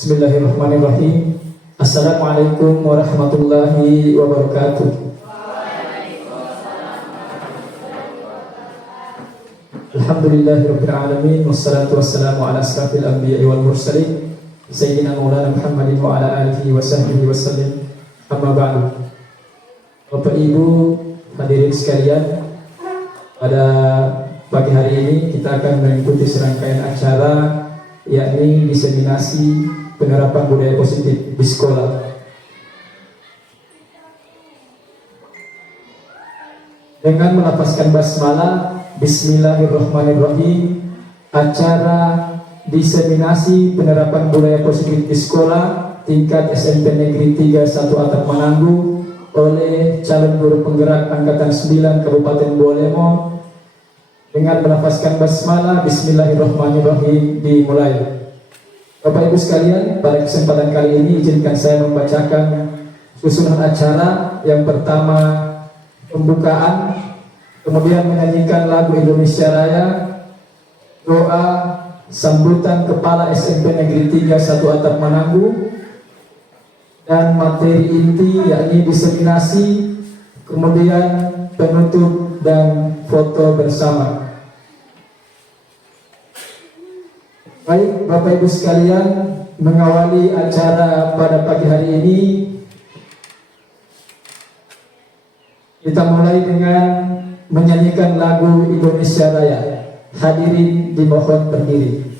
Bismillahirrahmanirrahim. Assalamualaikum warahmatullahi wabarakatuh. Alhamdulillahirabbil alamin wassalatu wassalamu ala asrafil anbiya'i wal mursalin sayyidina maulana Muhammadin wa ala alihi wa sahbihi wasallim. Amma ba'du. Bapak Ibu hadirin sekalian, pada pagi hari ini kita akan mengikuti serangkaian acara yakni diseminasi penerapan budaya positif di sekolah. Dengan melafazkan basmalah, Bismillahirrahmanirrahim, acara diseminasi penerapan budaya positif di sekolah tingkat SMP Negeri 3 1 Atap Mananggu oleh calon guru penggerak Angkatan 9 Kabupaten Bole-Mongo dengan melafazkan basmalah, Bismillahirrahmanirrahim dimulai. Bapak Ibu sekalian, pada kesempatan kali ini izinkan saya membacakan susunan acara. Yang pertama pembukaan, kemudian menyanyikan lagu Indonesia Raya, doa sambutan Kepala SMP Negeri 3 1 Atap Mananggu, dan materi inti yakni diseminasi, kemudian penutup dan foto bersama. Baik Bapak Ibu sekalian, mengawali acara pada pagi hari ini kita mulai dengan menyanyikan lagu Indonesia Raya. Hadirin dimohon berdiri.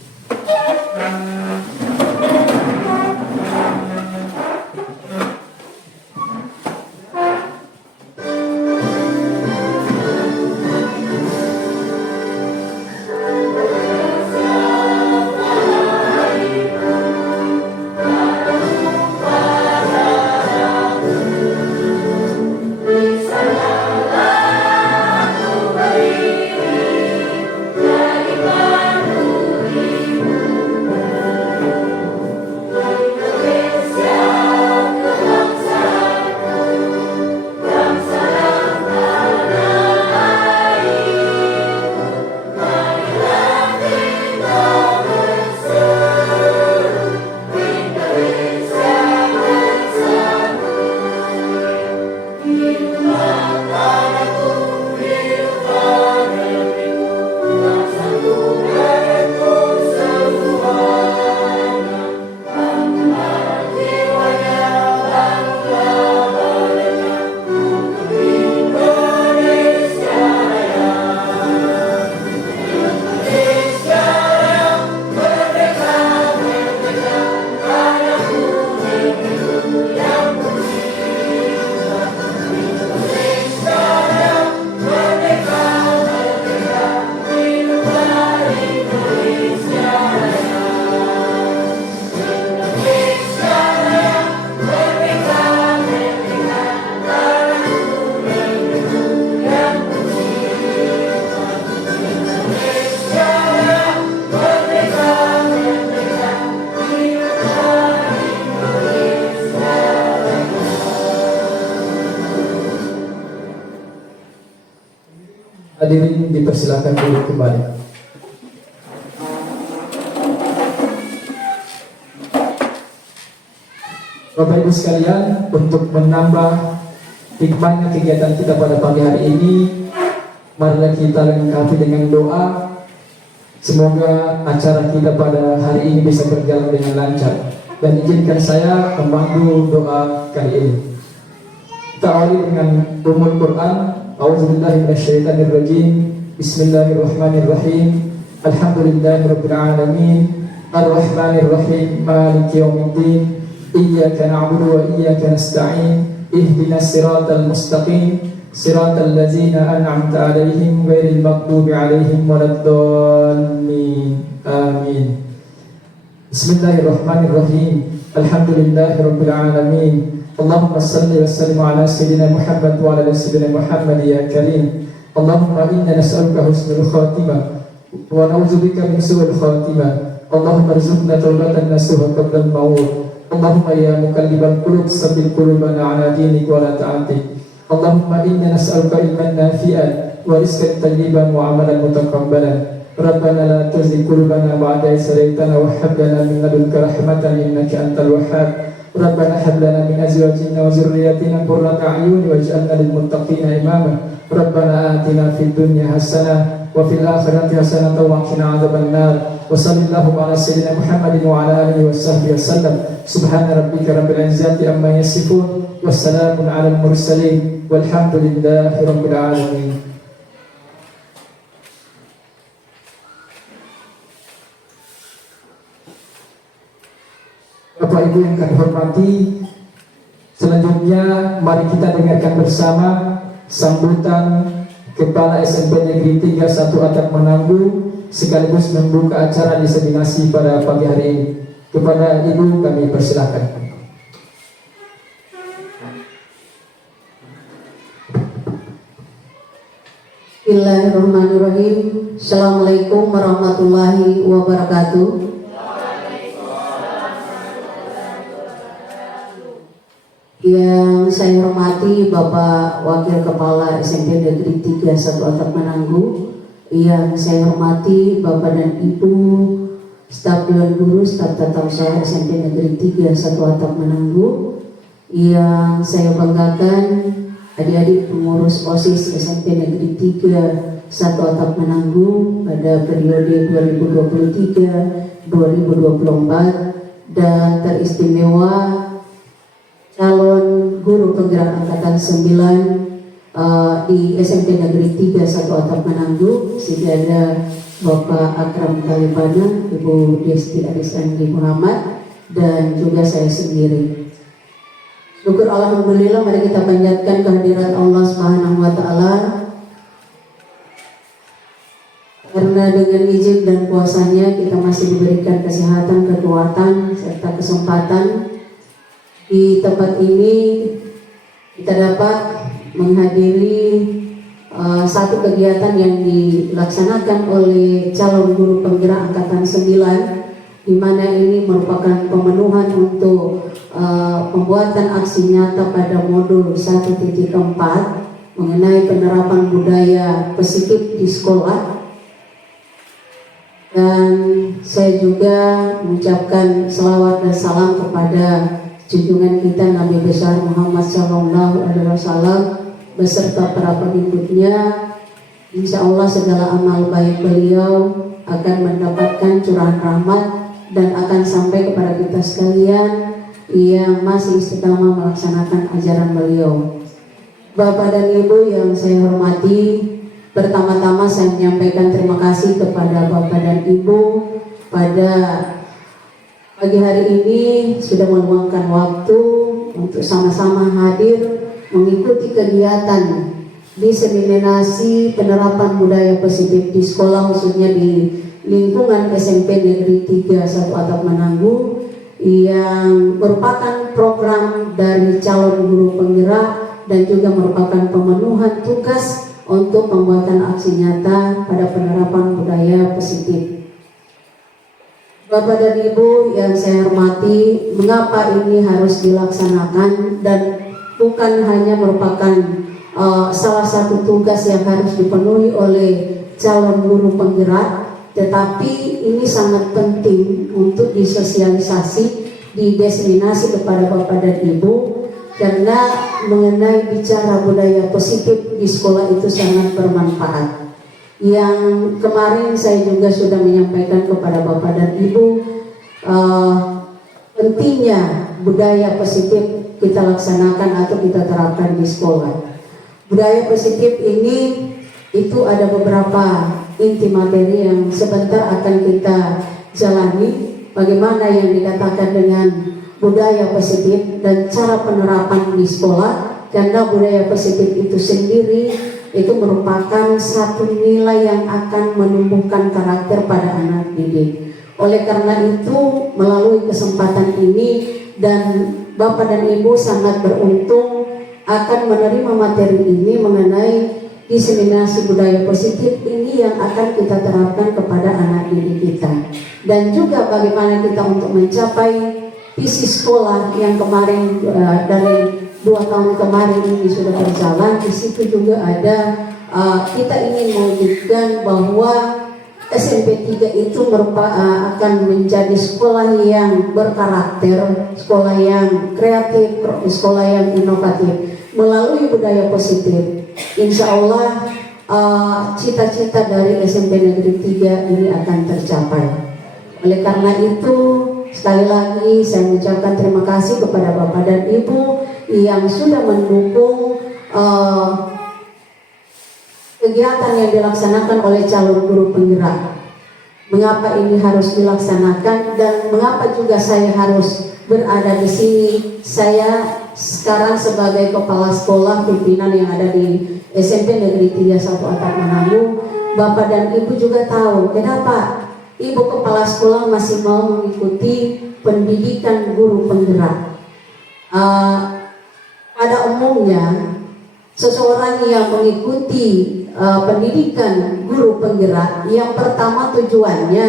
Hadirin dipersilakan duduk kembali. Bapak Ibu sekalian, untuk menambah hikmahnya kegiatan kita pada pagi hari ini, marilah kita lengkapi dengan doa. Semoga acara kita pada hari ini bisa berjalan dengan lancar. Dan izinkan saya memandu doa kali ini. Kita awali dengan Ummul Quran. A'udzubillahi minasyaitonirrajim. Bismillahirrahmanirrahim. Alhamdulillahirabbil alamin. Arrahmanirrahim. Maliki yaumiddin. Iyyaka na'budu wa iyyaka nasta'in. Ihdinas siratal mustaqim. Siratal ladzina an'amta 'alaihim ghairil maghdubi 'alaihim waladdallin. Amin. Bismillahirrahmanirrahim. Alhamdulillahirabbil alamin. Allahumma salli wa sallim ala sayyidina Muhammad wa ala sayyidina Muhammad ya karim. Allahumma inna nas'aluka husnul khatimah wa na'udzubika min su'il khatimah. Allahumma rizqna taubatan nasuha qabla al-maut. Allahumma ya muqallibal qulub sabbit qulubana ala dinik wa la ta'atik. Allahumma inna nas'aluka ilman nafi'an wa rizqan tayyiban wa amalan mutaqabbalan. ربنا لا تزغ قلوبنا بعد إذ هديتنا وهب لنا من لدنك رحمة إنك أنت الوهاب ربنا هب لنا من أزواجنا وذرياتنا قرة أعين واجعلنا للمتقين إماما ربنا آتنا في الدنيا حسنة وفي الآخرة حسنة وقنا عذاب النار وصلى اللهم على سيدنا محمد وعلى آله وصحبه وسلم سبحان ربك رب العزة عما يصفون والسلام على المرسلين والحمد لله رب العالمين. Bapak Ibu yang kami hormati, selanjutnya mari kita dengarkan bersama sambutan Kepala SMP Negeri 3 1 Atap Menanggu sekaligus membuka acara diseminasi pada pagi hari ini. Kepada Ibu kami persilakan. Bismillahirrahmanirrahim. Assalamualaikum warahmatullahi wabarakatuh. Yang saya hormati Bapak Wakil Kepala SMP Negeri 3 1 Atap Menanggu, yang saya hormati Bapak dan Ibu staf Dewan Guru, staf tata usaha SMP Negeri 3 1 Atap Menanggu, yang saya banggakan adik-adik pengurus OSIS SMP Negeri 3 1 Atap Menanggu pada periode 2023-2024, dan teristimewa calon guru penggerak angkatan 9 di SMP Negeri 3 1 Atap Menanggu, sudah ada Bapak Akram Kalibana, Ibu Desti Arisandi Muhammad, dan juga saya sendiri. Syukur alhamdulillah, mari kita panjatkan kehadiran Allah Subhanahu wa taala, karena dengan izin dan kuasanya kita masih diberikan kesehatan, kekuatan serta kesempatan di tempat ini kita dapat menghadiri satu kegiatan yang dilaksanakan oleh calon guru penggerak angkatan 9, di mana ini merupakan pemenuhan untuk pembuatan aksi nyata pada modul 1.4 mengenai penerapan budaya positif di sekolah. Dan saya juga mengucapkan selawat dan salam kepada junjungan kita Nabi besar Muhammad SAW beserta para pengikutnya. Insya Allah segala amal baik beliau akan mendapatkan curahan rahmat dan akan sampai kepada kita sekalian yang masih istiqamah melaksanakan ajaran beliau. Bapak dan Ibu yang saya hormati, pertama-tama saya menyampaikan terima kasih kepada Bapak dan Ibu pada pagi hari ini sudah meluangkan waktu untuk sama-sama hadir mengikuti kegiatan diseminasi penerapan budaya positif di sekolah, khususnya di lingkungan SMP Negeri 3 1 Atap Menanggu, yang merupakan program dari calon guru penggerak dan juga merupakan pemenuhan tugas untuk pembuatan aksi nyata pada penerapan budaya positif. Bapak dan Ibu yang saya hormati, mengapa ini harus dilaksanakan dan bukan hanya merupakan salah satu tugas yang harus dipenuhi oleh calon guru penggerak, tetapi ini sangat penting untuk disosialisasi, didiseminasi kepada Bapak dan Ibu, karena mengenai bicara budaya positif di sekolah itu sangat bermanfaat. Yang kemarin saya juga sudah menyampaikan kepada Bapak dan Ibu pentingnya budaya positif kita laksanakan atau kita terapkan di sekolah. Budaya positif ini itu ada beberapa inti materi yang sebentar akan kita jalani, bagaimana yang dikatakan dengan budaya positif dan cara penerapan di sekolah, karena budaya positif itu sendiri itu merupakan satu nilai yang akan menumbuhkan karakter pada anak didik. Oleh karena itu, melalui kesempatan ini dan Bapak dan Ibu sangat beruntung akan menerima materi ini mengenai diseminasi budaya positif ini yang akan kita terapkan kepada anak didik kita, dan juga bagaimana kita untuk mencapai visi sekolah yang kemarin dari 2 tahun kemarin ini sudah berjalan. Di situ juga ada kita ingin mewujudkan bahwa SMP 3 itu akan menjadi sekolah yang berkarakter, sekolah yang kreatif, sekolah yang inovatif melalui budaya positif. Insya Allah cita-cita dari SMP Negeri 3 ini akan tercapai. Oleh karena itu, sekali lagi saya mengucapkan terima kasih kepada Bapak dan Ibu yang sudah mendukung kegiatan yang dilaksanakan oleh calon guru penggerak. Mengapa ini harus dilaksanakan dan mengapa juga saya harus berada di sini? Saya sekarang sebagai kepala sekolah pimpinan yang ada di SMP Negeri 3 1 Atap Menanggung. Bapak dan Ibu juga tahu kenapa Ibu kepala sekolah masih mau mengikuti pendidikan guru penggerak. Pada umumnya seseorang yang mengikuti pendidikan guru penggerak, yang pertama tujuannya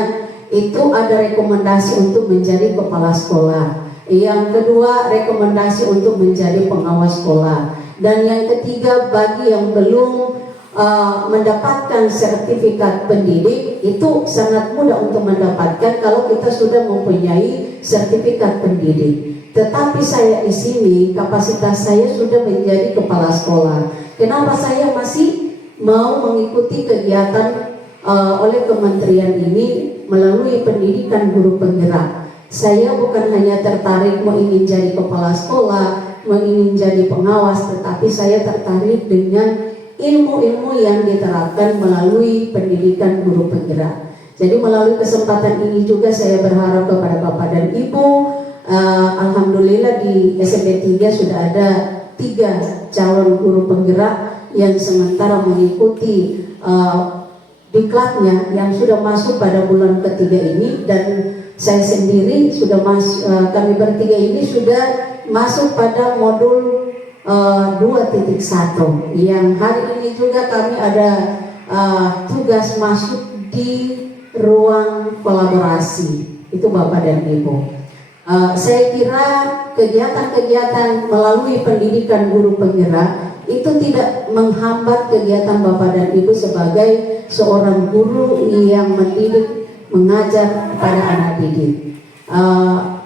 itu ada rekomendasi untuk menjadi kepala sekolah, yang kedua rekomendasi untuk menjadi pengawas sekolah, dan yang ketiga bagi yang belum mendapatkan sertifikat pendidik itu sangat mudah untuk mendapatkan kalau kita sudah mempunyai sertifikat pendidik. Tetapi saya di sini kapasitas saya sudah menjadi kepala sekolah. Kenapa saya masih mau mengikuti kegiatan oleh kementerian ini melalui pendidikan guru penggerak? Saya bukan hanya tertarik mau ingin jadi kepala sekolah, mau ingin jadi pengawas, tetapi saya tertarik dengan ilmu-ilmu yang diterapkan melalui pendidikan guru penggerak. Jadi melalui kesempatan ini juga saya berharap kepada Bapak dan Ibu, alhamdulillah di SMP 3 sudah ada 3 calon guru penggerak yang sementara mengikuti diklatnya yang sudah masuk pada bulan ketiga ini, dan saya sendiri sudah kami bertiga ini sudah masuk pada modul 2.1 yang hari ini juga kami ada tugas masuk di ruang kolaborasi. Itu Bapak dan Ibu. Saya kira kegiatan-kegiatan melalui pendidikan guru penggerak itu tidak menghambat kegiatan Bapak dan Ibu sebagai seorang guru yang mendidik, mengajar pada anak didik.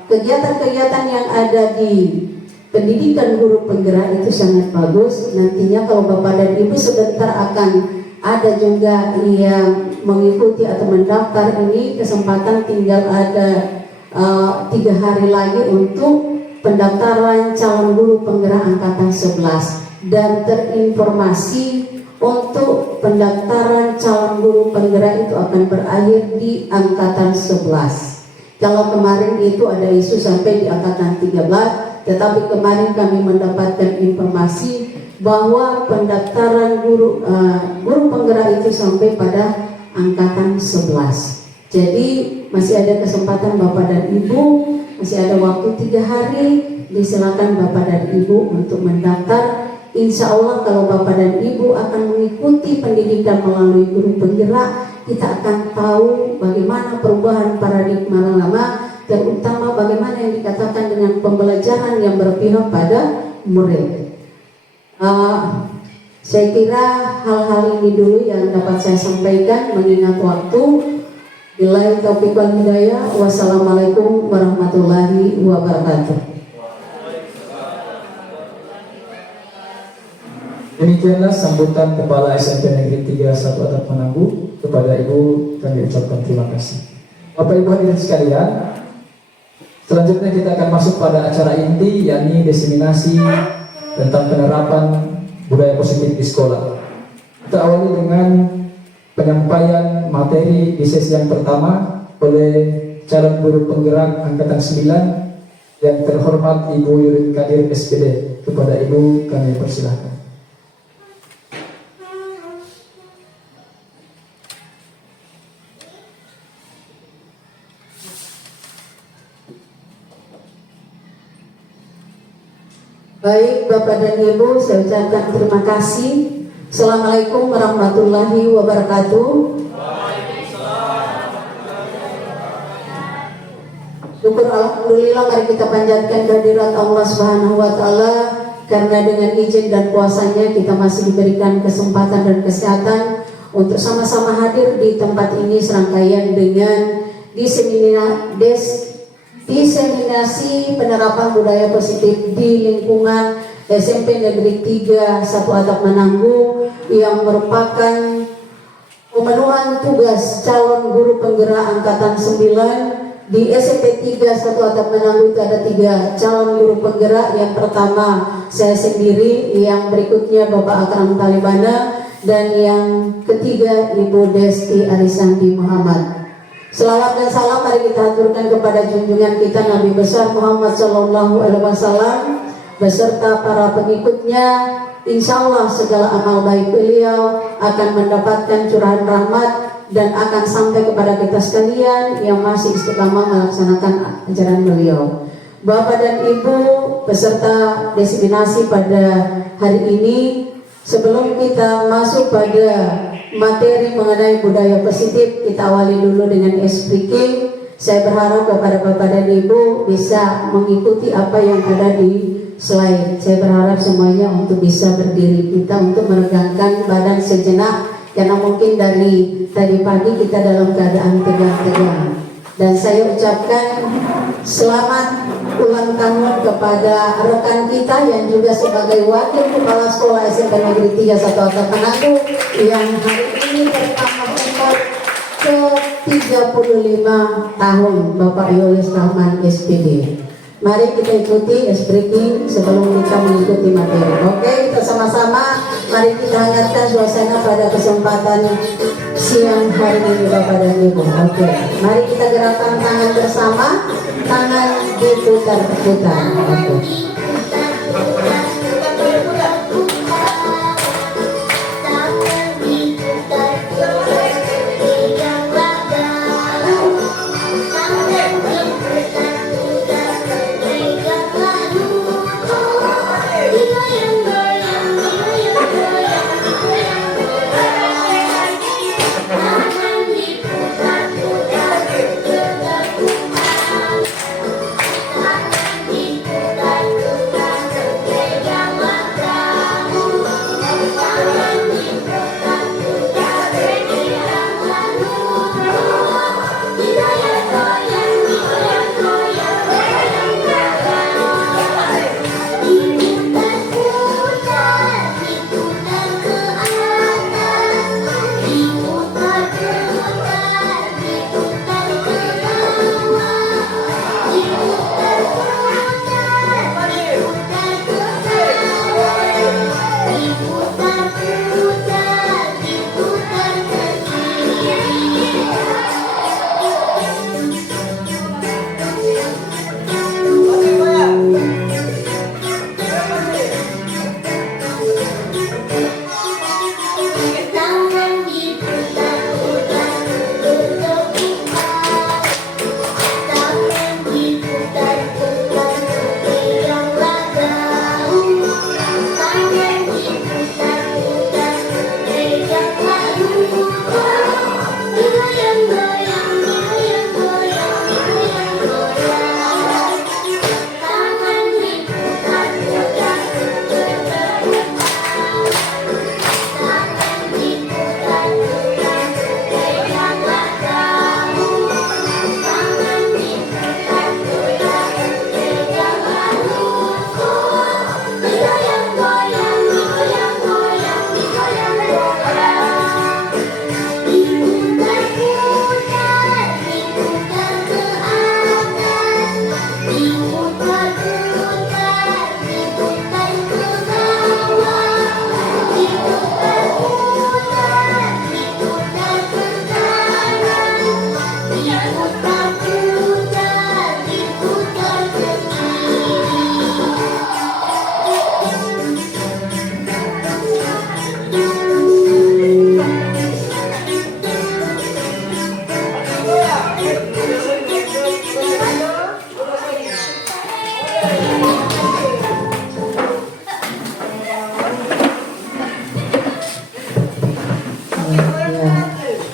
Kegiatan-kegiatan yang ada di pendidikan guru penggerak itu sangat bagus. Nantinya kalau Bapak dan Ibu sebentar akan ada juga yang mengikuti atau mendaftar, ini kesempatan tinggal ada 3 hari lagi untuk pendaftaran calon guru penggerak angkatan 11, dan terinformasi untuk pendaftaran calon guru penggerak itu akan berakhir di angkatan 11. Kalau kemarin itu ada isu sampai di angkatan 13, tetapi kemarin kami mendapatkan informasi bahwa pendaftaran guru penggerak itu sampai pada angkatan 11. Jadi masih ada kesempatan Bapak dan Ibu, masih ada waktu 3 hari, disilakan Bapak dan Ibu untuk mendaftar. Insya Allah kalau Bapak dan Ibu akan mengikuti pendidikan melalui guru penggerak, kita akan tahu bagaimana perubahan paradigma lama, terutama bagaimana yang dikatakan dengan pembelajaran yang berpihak pada murid. Saya kira hal-hal ini dulu yang dapat saya sampaikan mengingat waktu. Billahi taufiq wal hidayah. Wassalamualaikum warahmatullahi wabarakatuh. Demikianlah sambutan Kepala SMP Negeri 3 1 Atap Menanggung. Kepada Ibu kami ucapkan terima kasih. Bapak Ibu hadirin sekalian, selanjutnya kita akan masuk pada acara inti, yakni diseminasi tentang penerapan budaya positif di sekolah. Kita awali dengan penyampaian materi di sesi yang pertama oleh calon guru penggerak angkatan 9 yang terhormat Ibu Yurin Kadir SPD. Kepada Ibu kami persilahkan. Baik Bapak dan Ibu, saya ucapkan terima kasih. Assalamualaikum warahmatullahi wabarakatuh. Syukur alhamdulillah, mari kita panjatkan kehadirat Allah Subhanahu wa taala karena dengan izin dan kuasanya kita masih diberikan kesempatan dan kesehatan untuk sama-sama hadir di tempat ini serangkaian dengan diseminasi penerapan budaya positif di lingkungan SMP Negeri 3 1 Atap Menanggung yang merupakan pemenuhan tugas calon guru penggerak angkatan 9. Di SMP 3 1 Atap Menanggung itu ada 3 calon guru penggerak. Yang pertama saya sendiri, yang berikutnya Bapak Akram Talibana, dan yang ketiga Ibu Desti Arisandi Muhammad. Selawat dan salam mari kita haturkan kepada junjungan kita Nabi besar Muhammad Sallallahu Alaihi Wasallam beserta para pengikutnya. Insya Allah segala amal baik beliau akan mendapatkan curahan rahmat dan akan sampai kepada kita sekalian yang masih istiqamah melaksanakan ajaran beliau. Bapak dan Ibu peserta diseminasi pada hari ini, sebelum kita masuk pada materi mengenai budaya positif, kita awali dulu dengan speaking. Saya berharap kepada Bapak dan Ibu bisa mengikuti apa yang ada di slide. Saya berharap semuanya untuk bisa berdiri, kita untuk meregangkan badan sejenak, karena mungkin dari tadi pagi kita dalam keadaan tegang-tegang. Dan saya ucapkan selamat ulang tahun kepada rekan kita yang juga sebagai wakil kepala sekolah SMP Negeri 3 1 Atap Menanggung yang hari ini bertambah umur ke 35 tahun, Bapak Yolis Rahman SPD. Mari kita ikuti speaking sebelum kita mengikuti materi. Oke, kita sama-sama mari kita hangatkan suasana pada kesempatan siang hari ini Bapak dan Ibu. Oke, mari kita gerakkan tangan bersama, tangan diputar-putar. Oke.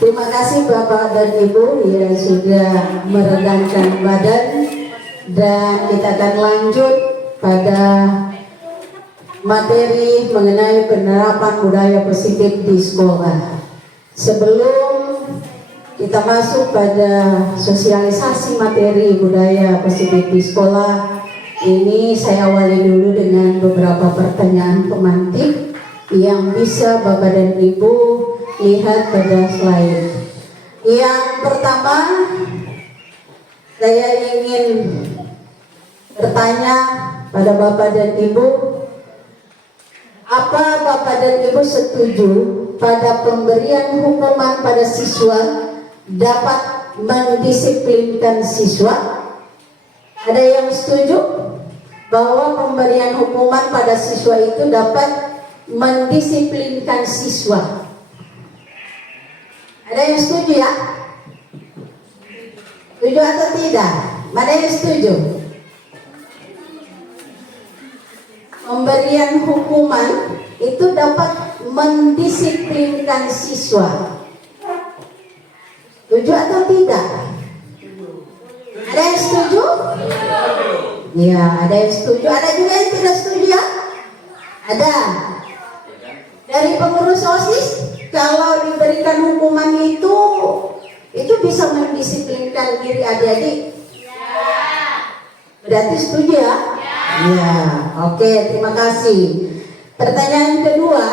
Terima kasih Bapak dan Ibu yang sudah meregangkan badan, dan kita akan lanjut pada materi mengenai penerapan budaya positif di sekolah. Sebelum kita masuk pada sosialisasi materi budaya positif di sekolah, ini saya awali dulu dengan beberapa pertanyaan pemantik yang bisa Bapak dan Ibu lihat pada slide. Yang pertama, saya ingin bertanya pada Bapak dan Ibu, apa Bapak dan Ibu setuju pada pemberian hukuman pada siswa dapat mendisiplinkan siswa? Ada yang setuju bahwa pemberian hukuman pada siswa itu dapat mendisiplinkan siswa? Ada yang setuju ya? Setuju atau tidak? Mana yang setuju? Pemberian hukuman itu dapat mendisiplinkan siswa. Setuju atau tidak? Ada yang setuju? Ya, ada yang setuju. Ada juga yang tidak setuju ya? Ada. Dari pengurus OSIS, kalau diberikan hukuman itu bisa mendisiplinkan diri adik-adik. Berarti setuju ya? Ya, oke, terima kasih. Pertanyaan kedua,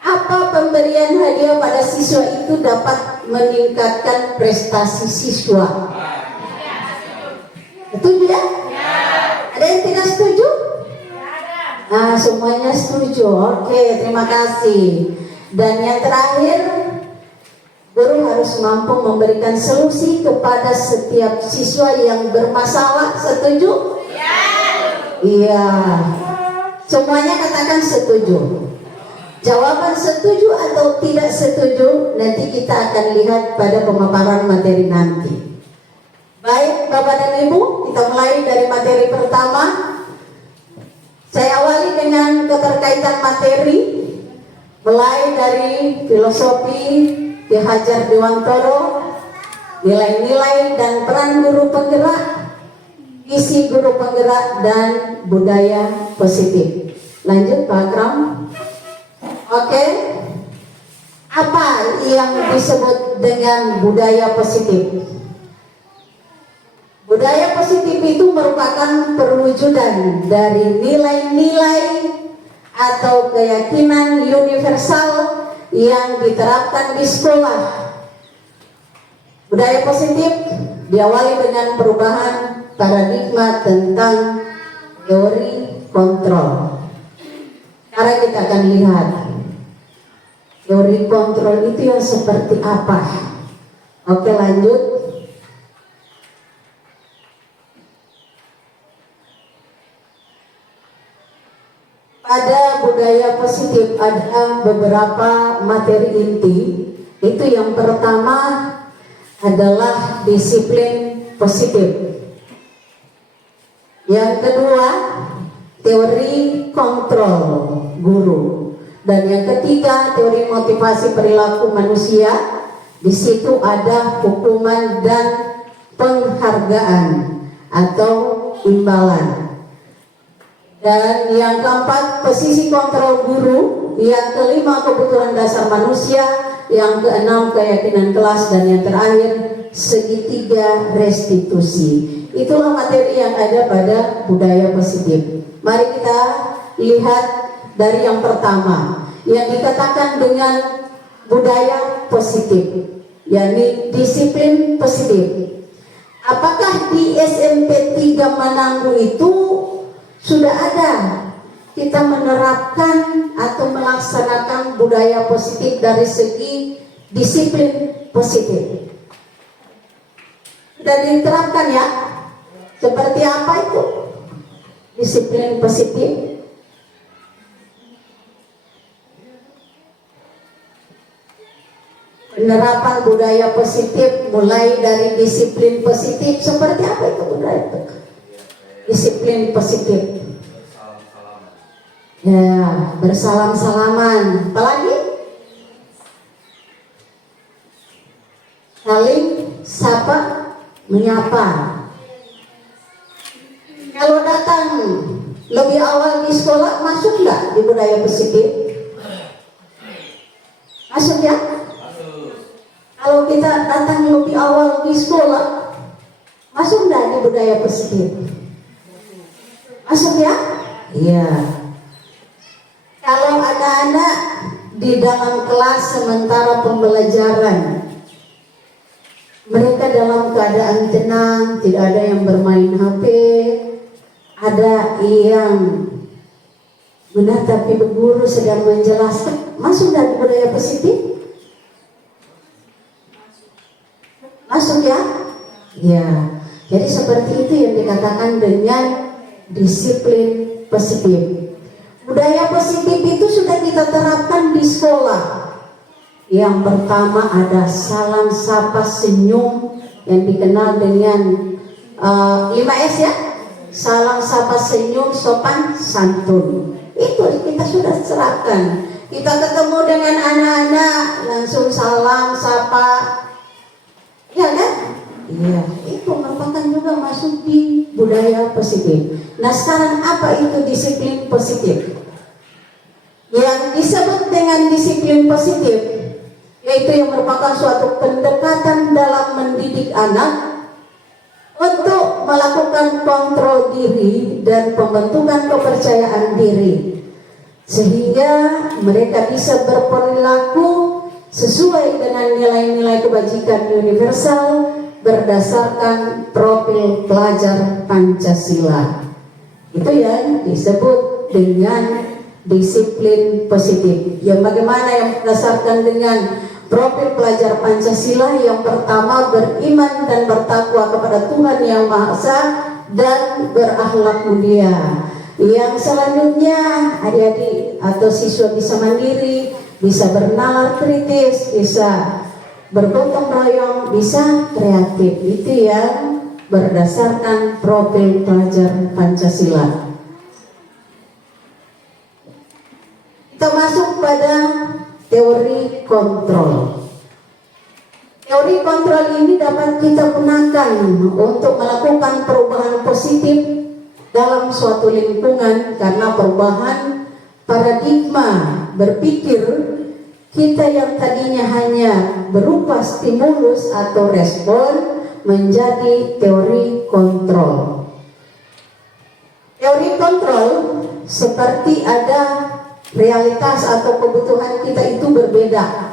apa pemberian hadiah pada siswa itu dapat meningkatkan prestasi siswa? Setuju ya? Ada yang tidak setuju? Nah, semuanya setuju. Oke, terima kasih. Dan yang terakhir, guru harus mampu memberikan solusi kepada setiap siswa yang bermasalah. Setuju? Iya. Semuanya katakan setuju. Jawaban setuju atau tidak setuju nanti kita akan lihat pada pemaparan materi nanti. Baik Bapak dan Ibu, kita mulai dari materi pertama. Saya awali dengan keterkaitan materi, mulai dari filosofi Ki Hajar Dewantoro, nilai-nilai dan peran guru penggerak, isi guru penggerak, dan budaya positif. Lanjut Pak Akram. Oke, apa yang disebut dengan budaya positif? Budaya positif itu merupakan perwujudan dari nilai-nilai atau keyakinan universal yang diterapkan di sekolah. Budaya positif diawali dengan perubahan paradigma tentang teori kontrol. Sekarang kita akan lihat teori kontrol itu yang seperti apa. Oke, lanjut. Pada budaya positif ada beberapa materi inti. Itu yang pertama adalah disiplin positif. Yang kedua, teori kontrol guru. Dan yang ketiga, teori motivasi perilaku manusia. Di situ ada hukuman dan penghargaan atau imbalan. Dan yang keempat, posisi kontrol guru. Yang kelima, kebutuhan dasar manusia. Yang keenam, keyakinan kelas. Dan yang terakhir, segitiga restitusi. Itulah materi yang ada pada budaya positif. Mari kita lihat dari yang pertama, yang dikatakan dengan budaya positif, yakni disiplin positif. Apakah di SMP 3 Mananggu itu sudah ada kita menerapkan atau melaksanakan budaya positif dari segi disiplin positif? Sudah diterapkan ya? Seperti apa itu disiplin positif? Penerapan budaya positif mulai dari disiplin positif. Seperti apa itu budaya disiplin positif? Ya, bersalam-salaman. Apalagi? Saling sapa, menyapa. Kalau datang lebih awal di sekolah, masuk nggak di budaya positif? Masuk ya? positif. Masuk ya? Iya. Kalau anak-anak di dalam kelas sementara pembelajaran, mereka dalam keadaan tenang, tidak ada yang bermain HP, ada yang menatapi guru sedang menjelaskan, masuk dari budaya positif? Masuk ya? Ya. Jadi seperti itu yang dikatakan dengan disiplin positif. Budaya positif itu sudah kita terapkan di sekolah. Yang pertama ada salam sapa senyum yang dikenal dengan 5S ya. Salam sapa senyum sopan santun. Itu kita sudah terapkan. Kita ketemu dengan anak-anak langsung salam sapa. Ya kan? Iya, itu merupakan juga masuk di budaya positif. Nah sekarang apa itu disiplin positif? Yang disebut dengan disiplin positif, yaitu yang merupakan suatu pendekatan dalam mendidik anak untuk melakukan kontrol diri dan pembentukan kepercayaan diri, sehingga mereka bisa berperilaku sesuai dengan nilai-nilai kebajikan universal berdasarkan profil pelajar Pancasila. Itu yang disebut dengan disiplin positif. Yang bagaimana yang berdasarkan dengan profil pelajar Pancasila? Yang pertama, beriman dan bertakwa kepada Tuhan Yang Maha Esa dan berakhlak mulia. Yang selanjutnya, adik-adik atau siswa bisa mandiri, bisa bernalar kritis, bisa bergotong royong, bisa kreatif. Itu yang berdasarkan profil pelajar Pancasila. Kita masuk pada teori kontrol. Teori kontrol ini dapat kita gunakan untuk melakukan perubahan positif dalam suatu lingkungan, karena perubahan paradigma berpikir kita yang tadinya hanya berupa stimulus atau respon menjadi teori kontrol. Teori kontrol seperti ada realitas atau kebutuhan kita itu berbeda.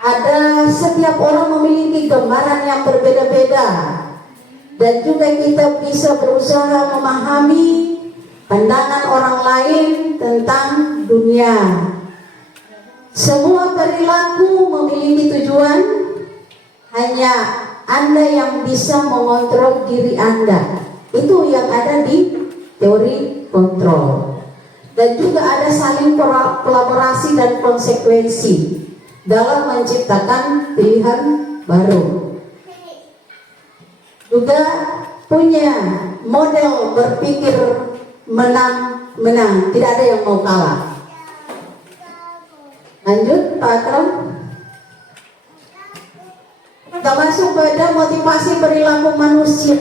Ada, setiap orang memiliki gambaran yang berbeda-beda, dan juga kita bisa berusaha memahami pandangan orang lain tentang dunia. Semua perilaku memiliki tujuan, hanya Anda yang bisa mengontrol diri Anda. Itu yang ada di teori kontrol. Dan juga ada saling kolaborasi dan konsekuensi dalam menciptakan pilihan baru. Juga punya model berpikir menang-menang, tidak ada yang mau kalah. Lanjut Pak Akram. Kita masuk pada motivasi perilaku manusia.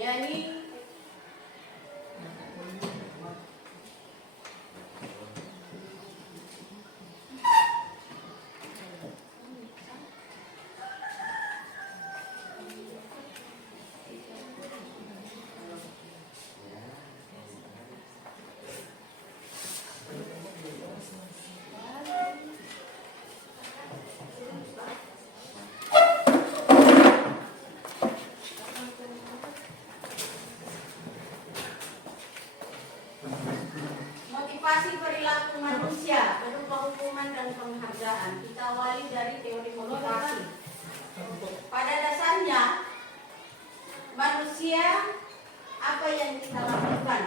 Yani motivasi perilaku manusia berupa hukuman dan penghargaan. Kita awali dari teori motivasi. Pada dasarnya manusia, apa yang kita lakukan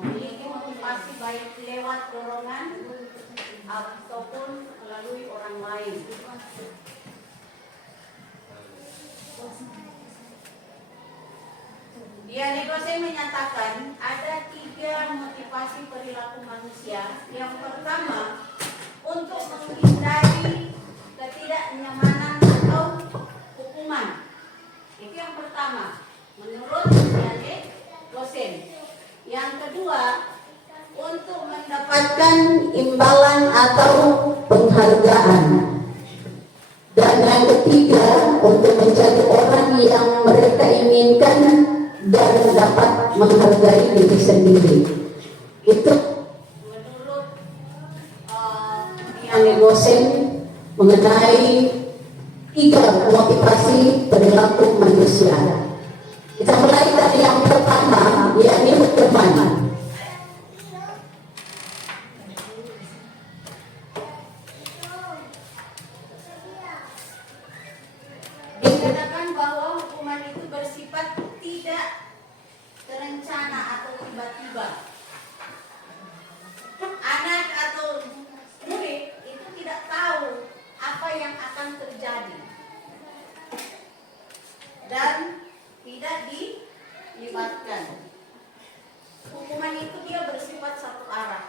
memiliki motivasi baik lewat dorongan ataupun melalui orang lain. Diane Gosen menyatakan ada 3 motivasi perilaku manusia. Yang pertama, untuk menghindari ketidaknyamanan atau hukuman. Itu yang pertama, menurut Diane Gosen. Yang kedua, untuk mendapatkan imbalan atau penghargaan. Dan yang ketiga, untuk mencari yang mereka inginkan dan dapat menghargai diri sendiri. Itu menurut yang dosen mengenai 3 motivasi perilaku manusia. Kita mulai dari yang pertama, yakni hukuman. Dikatakan bahwa hukuman itu bersifat tidak terencana atau tiba-tiba. Anak atau murid itu tidak tahu apa yang akan terjadi dan tidak dilibatkan. Hukuman itu dia bersifat satu arah.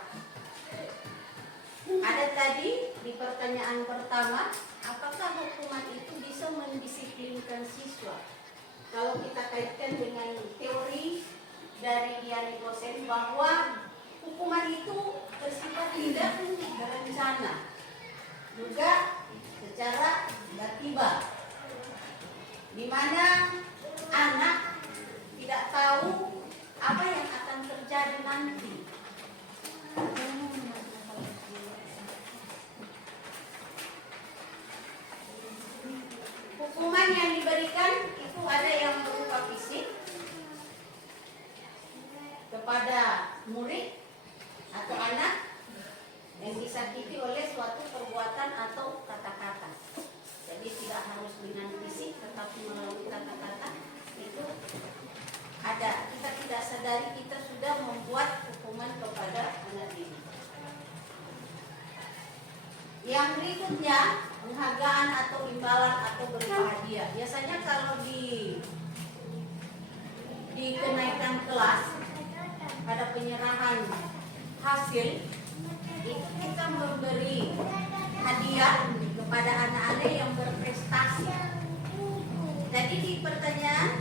Ada tadi di pertanyaan pertama, apakah hukuman itu bisa mendisiplinkan siswa? Kalau kita kaitkan dengan teori dari Dian Gosen bahwa hukuman itu bersifat tidak berencana, juga secara tiba-tiba, di mana anak tidak tahu apa yang akan terjadi nanti. Hukuman yang diberikan itu ada yang berupa fisik kepada murid atau anak yang disakiti oleh suatu perbuatan atau kata-kata. Jadi tidak harus dengan fisik, tetapi melalui kata-kata itu ada. Kita tidak sadari kita sudah membuat hukuman kepada anak ini. Yang berikutnya, penghargaan atau imbalan atau berupa hadiah. Biasanya kalau di kenaikan kelas pada penyerahan hasil itu kita memberi hadiah kepada anak-anak yang berprestasi. Jadi di pertanyaan,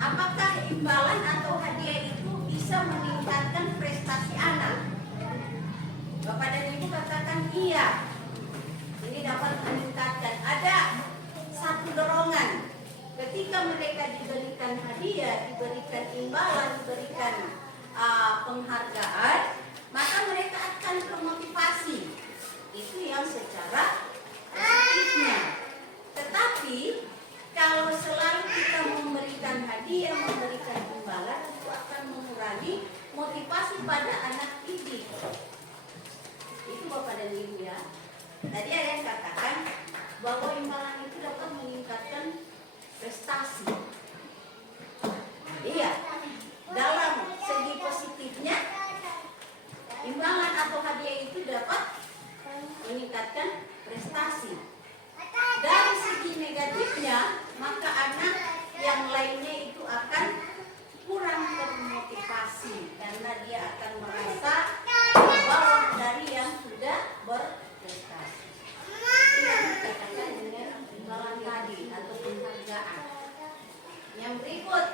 apakah imbalan atau hadiah itu bisa meningkatkan prestasi anak? Bapak dan Ibu katakan iya. Ini dapat meningkatkan. Ada satu dorongan. Ketika mereka diberikan hadiah, diberikan imbalan, diberikan penghargaan, maka mereka akan termotivasi. Itu yang secara positifnya. Tetapi kalau selalu kita memberikan hadiah, memberikan imbalan, itu akan mengurangi motivasi pada anak didik. Itu Bapak dan Ibu ya. Tadi ada yang katakan bahwa imbalan itu dapat meningkatkan prestasi. Iya, dalam segi positifnya, imbalan atau hadiah itu dapat meningkatkan prestasi. Dari segi negatifnya, maka anak yang lainnya itu akan kurang termotivasi karena dia akan merasa bawah dari yang sudah berprestasi. Itu yang dikatakan dengan imbalan tadi atau penghargaan. Yang berikut,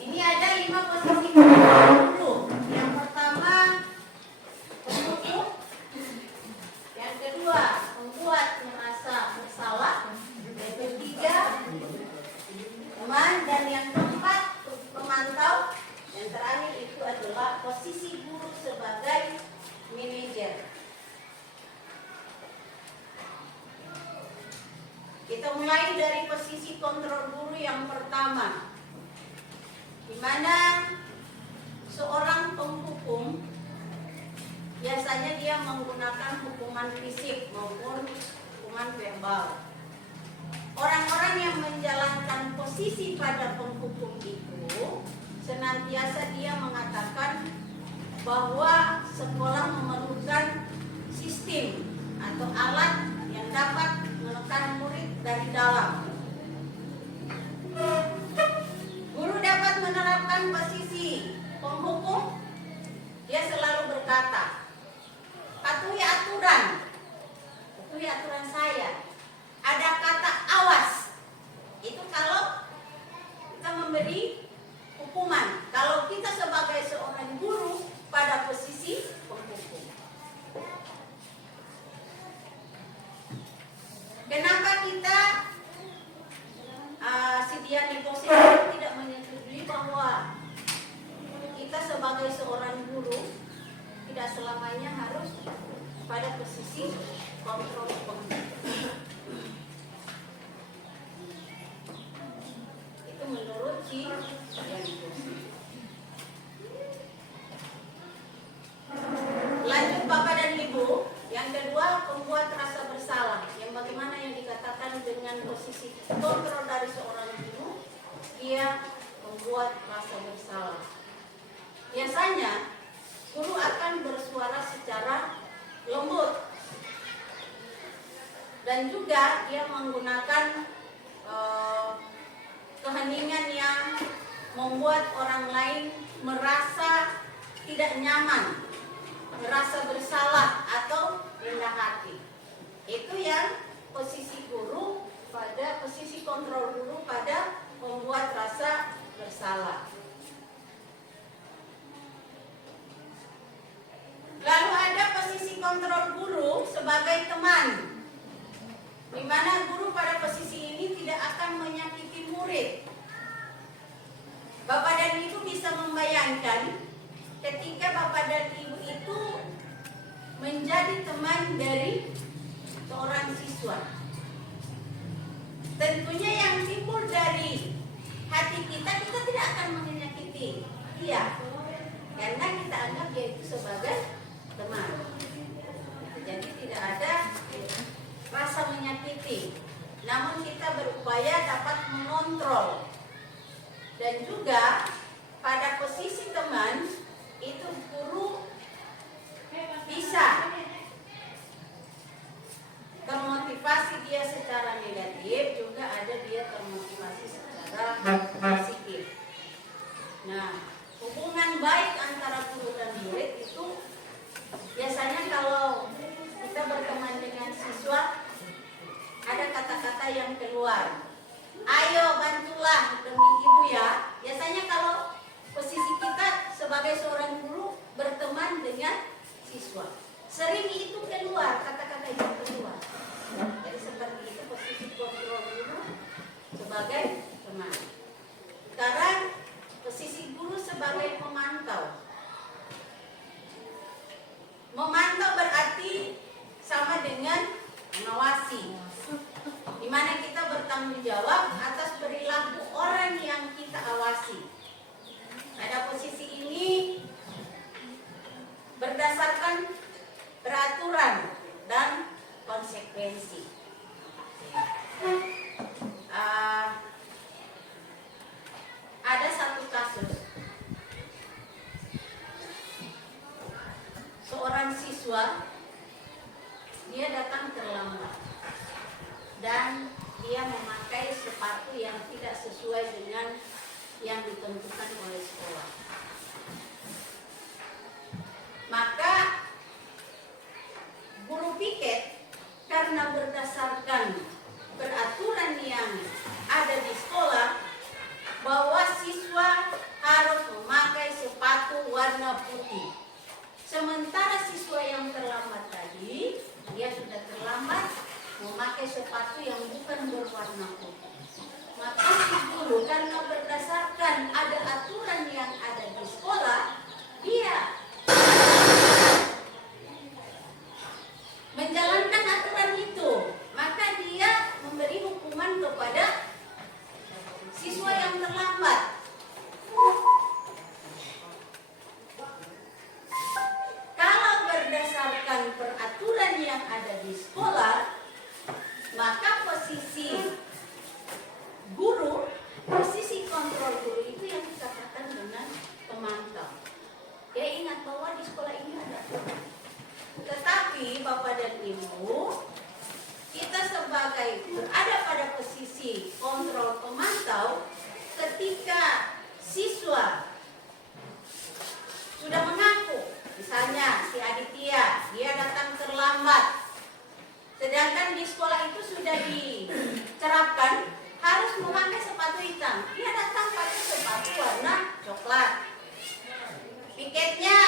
ini ada 5 posisi guru. Yang pertama, pembuku. Yang kedua, membuat merasa bersalah. Yang ketiga, teman. Dan yang keempat, pemantau. Yang terakhir itu adalah posisi guru sebagai manajer. Kita mulai dari posisi kontrol guru yang pertama, di mana seorang penghukum biasanya dia menggunakan hukuman fisik maupun hukuman verbal. Orang-orang yang menjalankan posisi pada penghukum itu senantiasa dia mengatakan bahwa sekolah memerlukan sistem atau alat yang dapat menekan murid dari dalam. Guru dapat menerapkan posisi penghukum. Dia selalu berkata, patuhi aturan saya. Ada kata awas. Itu kalau kita memberi hukuman. Kalau kita sebagai seorang guru pada posisi penghukum. Kenapa kita si Dian Liposin tidak menyetujui bahwa kita sebagai seorang guru tidak selamanya harus pada posisi kontrol pengajar. Itu menurut si Dian Liposin. Lanjut Bapak dan Ibu, yang kedua pembuat rasa bersalah. Yang bagaimana yang dikatakan dengan posisi kontrol dari seorang guru, dia membuat rasa bersalah. Biasanya guru akan bersuara secara lembut dan juga dia menggunakan keheningan yang membuat orang lain merasa tidak nyaman, merasa bersalah atau rendah hati. Itu yang posisi guru pada posisi kontrol guru pada membuat rasa bersalah. Lalu ada posisi kontrol guru sebagai teman, di mana guru pada posisi ini tidak akan menyakiti murid. Bapak dan Ibu bisa membayangkan ketika Bapak dan Ibu itu menjadi teman dari seorang siswa. Tentunya yang timbul dari hati kita tidak akan menyakiti dia, karena kita anggap dia itu sebagai teman. Jadi tidak ada rasa menyakiti, namun kita berupaya dapat mengontrol. Dan juga pada posisi teman itu guru bisa termotivasi dia secara negatif, juga ada dia termotivasi secara positif. Nah, hubungan baik antara guru dan murid itu biasanya kalau kita berteman dengan siswa, ada kata-kata yang keluar. Ayo bantulah demi ibu ya. Biasanya kalau posisi kita sebagai seorang guru berteman dengan siswa, sering itu keluar, kata-kata itu keluar. Jadi seperti itu posisi kontrol guru sebagai teman. Sekarang posisi guru sebagai pemantau. Memantau berarti sama dengan mengawasi, di mana kita bertanggung jawab atas perilaku orang yang kita awasi. Pada posisi ini berdasarkan peraturan dan konsekuensi. Ada satu kasus, seorang siswa dia datang terlambat dan dia memakai sepatu yang tidak sesuai dengan yang ditentukan oleh sekolah. Maka guru piket karena berdasarkan peraturan yang ada di sekolah bahwa siswa harus memakai sepatu warna putih. Sementara siswa yang terlambat tadi, dia sudah terlambat memakai sepatu yang bukan berwarna putih. Maka si guru karena berdasarkan ada aturan yang ada di sekolah, dia menjalankan aturan itu. Maka dia memberi hukuman kepada siswa yang terlambat. Kalau berdasarkan peraturan yang ada di sekolah, maka posisi guru, posisi kontrol guru itu yang dikatakan dengan pemantau. Ya ingat bahwa di sekolah ini ada. Tetapi Bapak dan Ibu, kita sebagai berada pada posisi kontrol pemantau, ketika siswa sudah mengaku, misalnya si Aditya, dia datang terlambat, sedangkan di sekolah itu sudah diterapkan harus memakai sepatu hitam, dia datang pakai sepatu warna coklat. Piketnya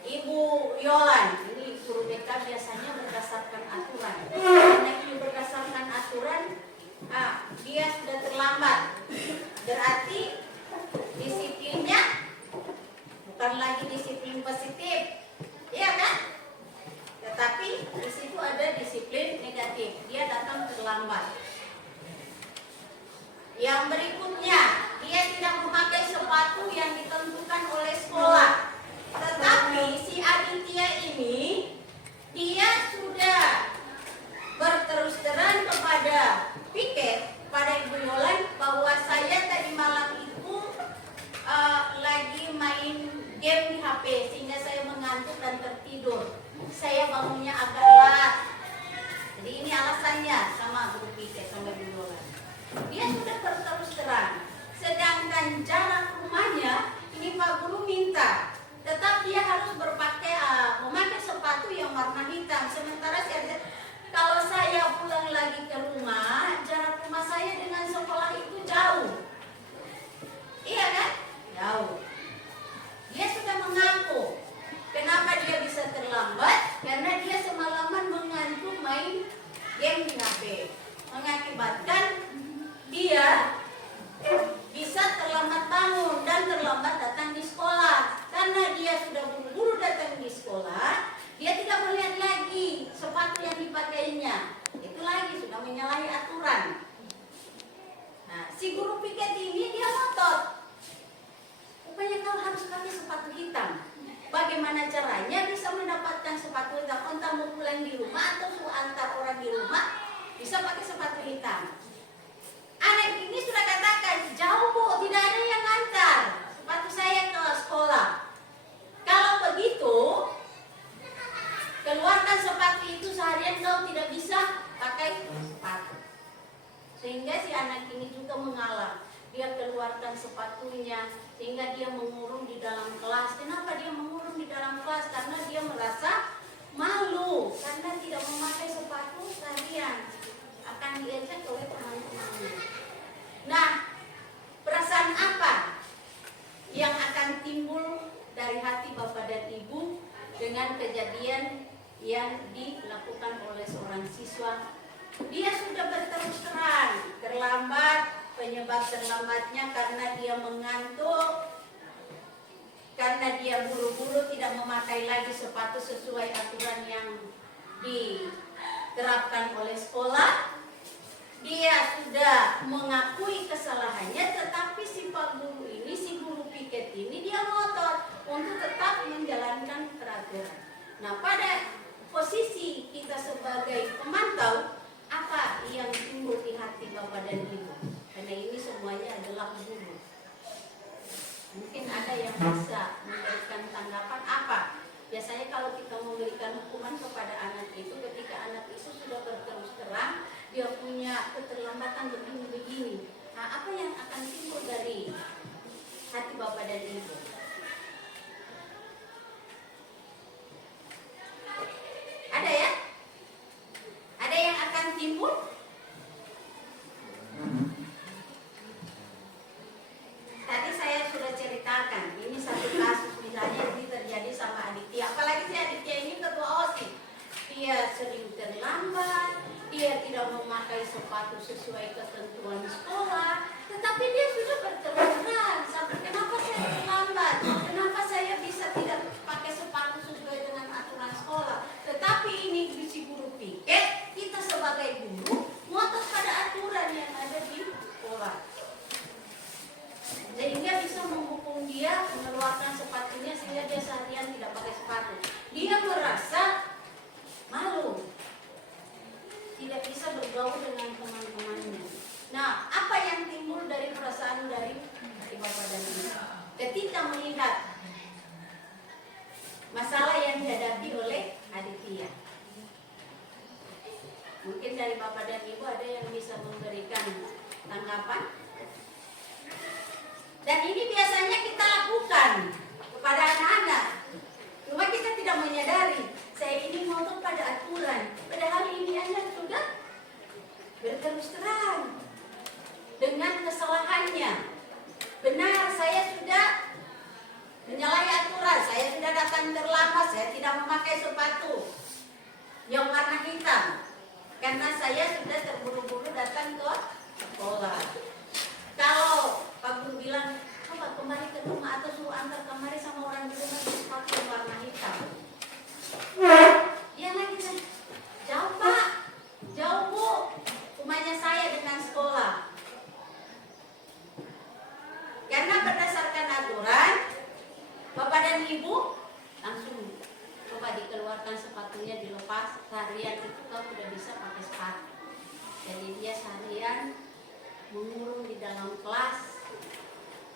Ibu Yolan, ini guru BK biasanya berdasarkan aturan. Karena ini berdasarkan piket pada Ibu Yolan bahwa saya tadi malam itu lagi main game di HP sehingga saya mengantuk dan tertidur. Saya bangunnya agak telat. Jadi ini alasannya sama guru piket sama Ibu Yolan. Dia sudah terus terang. Sedangkan jarak rumahnya ini Pak Guru minta tetap dia harus memakai sepatu yang warna hitam. Sementara kalau saya pulang lagi ke rumah, jarak rumah saya dengan sekolah itu jauh. Iya kan? Jauh. Dia sudah mengaku. Kenapa dia bisa terlambat? Karena dia semalaman mengantuk main game di HP. Mengakibatkan dia bisa terlambat bangun dan terlambat datang di sekolah. Karena dia sudah buru-buru datang di sekolah, dia tidak melihat lagi sepatu yang dipakainya. Itu lagi sudah menyalahi aturan. Nah, si guru piket ini dia ngotot. Rupanya kau harus pakai sepatu hitam. Bagaimana caranya bisa mendapatkan sepatu hitam? Entah mau pulang di rumah atau suruh antar orang di rumah, bisa pakai sepatu hitam. Anak ini sudah katakan, jauh Bu, tidak ada yang antar sepatu saya ke sekolah. Kalau begitu, keluarkan sepatu itu seharian kau tidak bisa pakai sepatu. Sehingga si anak ini juga mengalah. Dia keluarkan sepatunya sehingga dia mengurung di dalam kelas. Kenapa dia mengurung di dalam kelas? Karena dia merasa malu karena tidak memakai sepatu seharian. Akan diejek oleh teman-temannya. Nah, perasaan apa yang akan timbul dari hati Bapak dan Ibu dengan kejadian yang dilakukan oleh seorang siswa? Dia sudah berterus terang, terlambat, penyebab terlambatnya karena dia mengantuk, karena dia buru-buru tidak memakai lagi sepatu sesuai aturan yang diterapkan oleh sekolah. Dia sudah mengakui kesalahannya, tetapi si Pak Guru ini, si guru piket ini, dia ngotot untuk tetap menjalankan peraturan. Nah, pada posisi kita sebagai pemantau, apa yang timbul di hati Bapak dan Ibu? Karena ini semuanya adalah guru. Mungkin ada yang bisa memberikan tanggapan apa? Biasanya kalau kita memberikan hukuman kepada anak itu, ketika anak itu sudah berterus terang, dia punya keterlambatan begini-begini. Nah, apa yang akan timbul dari hati Bapak dan Ibu? Ada ya? Ada yang akan timbul? Tadi saya sudah ceritakan, ini satu kasus misalnya ini terjadi sama Aditya. Apalagi si Aditya ini ketua OSIS. Dia sering terlambat, dia tidak memakai sepatu sesuai ketentuan sekolah, tetapi dia sudah berterus terang. Kenapa saya terlambat? Kenapa saya bisa tidak pakai sepatu sesuai dengan aturan sekolah? Tetapi ini si guru piket, kita sebagai guru ngotot pada aturan yang ada di sekolah, sehingga bisa menghukum dia mengeluarkan sepatunya sehingga dia seharian tidak pakai sepatu. Dia merasa malu, tidak bisa bergaul dengan teman-temannya. Nah, apa yang timbul dari perasaan dari Bapak dan Ibu ketika melihat masalah yang dihadapi oleh Aditya? Mungkin dari Bapak dan Ibu ada yang bisa memberikan tanggapan. Dan ini biasanya kita lakukan kepada anak-anak. Cuma kita tidak menyadari, saya ini ngotot pada aturan. Padahal ini anak sudah berterus terang dengan kesalahannya. Benar, saya sudah menyalahi aturan, saya sudah datang terlambat, saya tidak memakai sepatu yang warna hitam. Karena saya sudah terburu-buru datang ke sekolah. Kalau Pak Guru bilang, coba kembali ke rumah atau suruh antar kemari sama orang di rumah sepatu yang warna hitam. Dia lagi jauh Pak, jauh Bu, rumahnya saya dengan sekolah. Karena berdasarkan aturan, Bapak dan Ibu langsung coba dikeluarkan sepatunya, dilepas. Seharian itu kau sudah bisa pakai sepatu. dalam kelas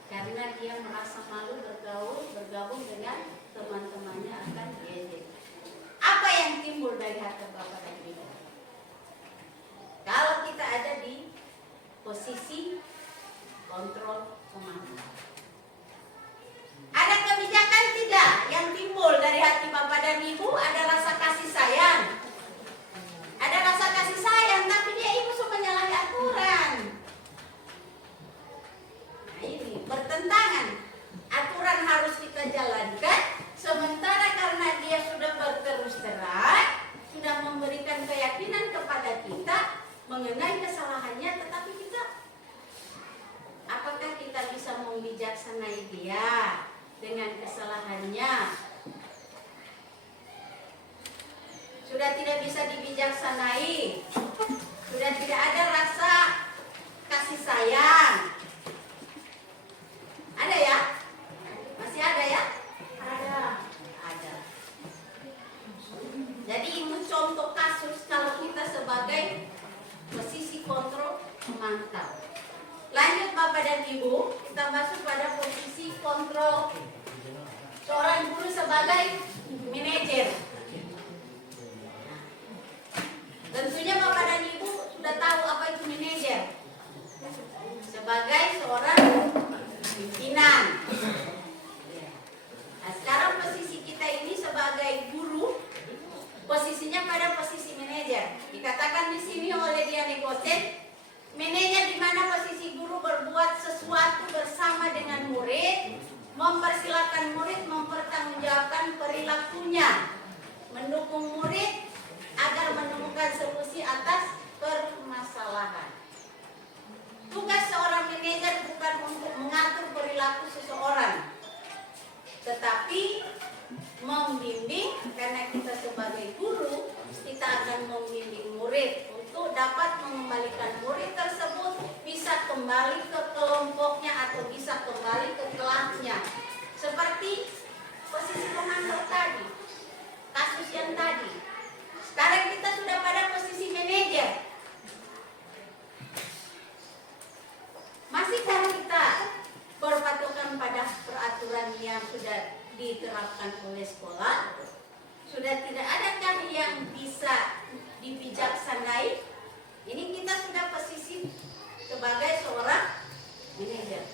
karena dia merasa malu bergabung dengan teman-temannya akan gadget. Apa yang timbul dari hati Bapak dan Ibu? Kalau kita ada di posisi kontrol komando, ada kebijakan tidak yang timbul dari hati Bapak dan Ibu? Ada rasa kasih sayang. Ada rasa kasih sayang, tapi dia ibu suka menyalahi aturan. Nah ini bertentangan. Aturan harus kita jalankan, sementara karena dia sudah berterus terang, sudah memberikan keyakinan kepada kita mengenai kesalahannya, tetapi kita, apakah kita bisa membijaksanai dia dengan kesalahannya? Sudah tidak bisa dibijaksanai, sudah tidak ada rasa kasih sayang. Ada ya? Masih ada ya? Ada. Jadi ini contoh kasus kalau kita sebagai posisi kontrol memantau. Lanjut Bapak dan Ibu, kita masuk pada posisi kontrol seorang guru sebagai manajer. Tentunya Bapak dan Ibu sudah tahu apa itu manajer. Sebagai seorang pimpinan. Nah, sekarang posisi kita ini sebagai guru, posisinya pada posisi manajer. Dikatakan di sini oleh Diane Gosen, manajer di mana posisi guru berbuat sesuatu bersama dengan murid, mempersilahkan murid mempertanggungjawabkan perilakunya, mendukung murid agar menemukan solusi atas permasalahan. Tugas seorang manajer bukan untuk mengatur perilaku seseorang, tetapi membimbing, karena kita sebagai guru, kita akan membimbing murid untuk dapat mengembalikan murid tersebut bisa kembali ke kelompoknya atau bisa kembali ke kelasnya. Seperti posisi komando tadi, kasus yang tadi. Sekarang kita sudah pada posisi manajer. Masihkah kita berpatokan pada peraturan yang sudah diterapkan oleh sekolah? Sudah tidak adakah yang bisa dibijaksanai? Ini kita sudah posisi sebagai seorang manajer,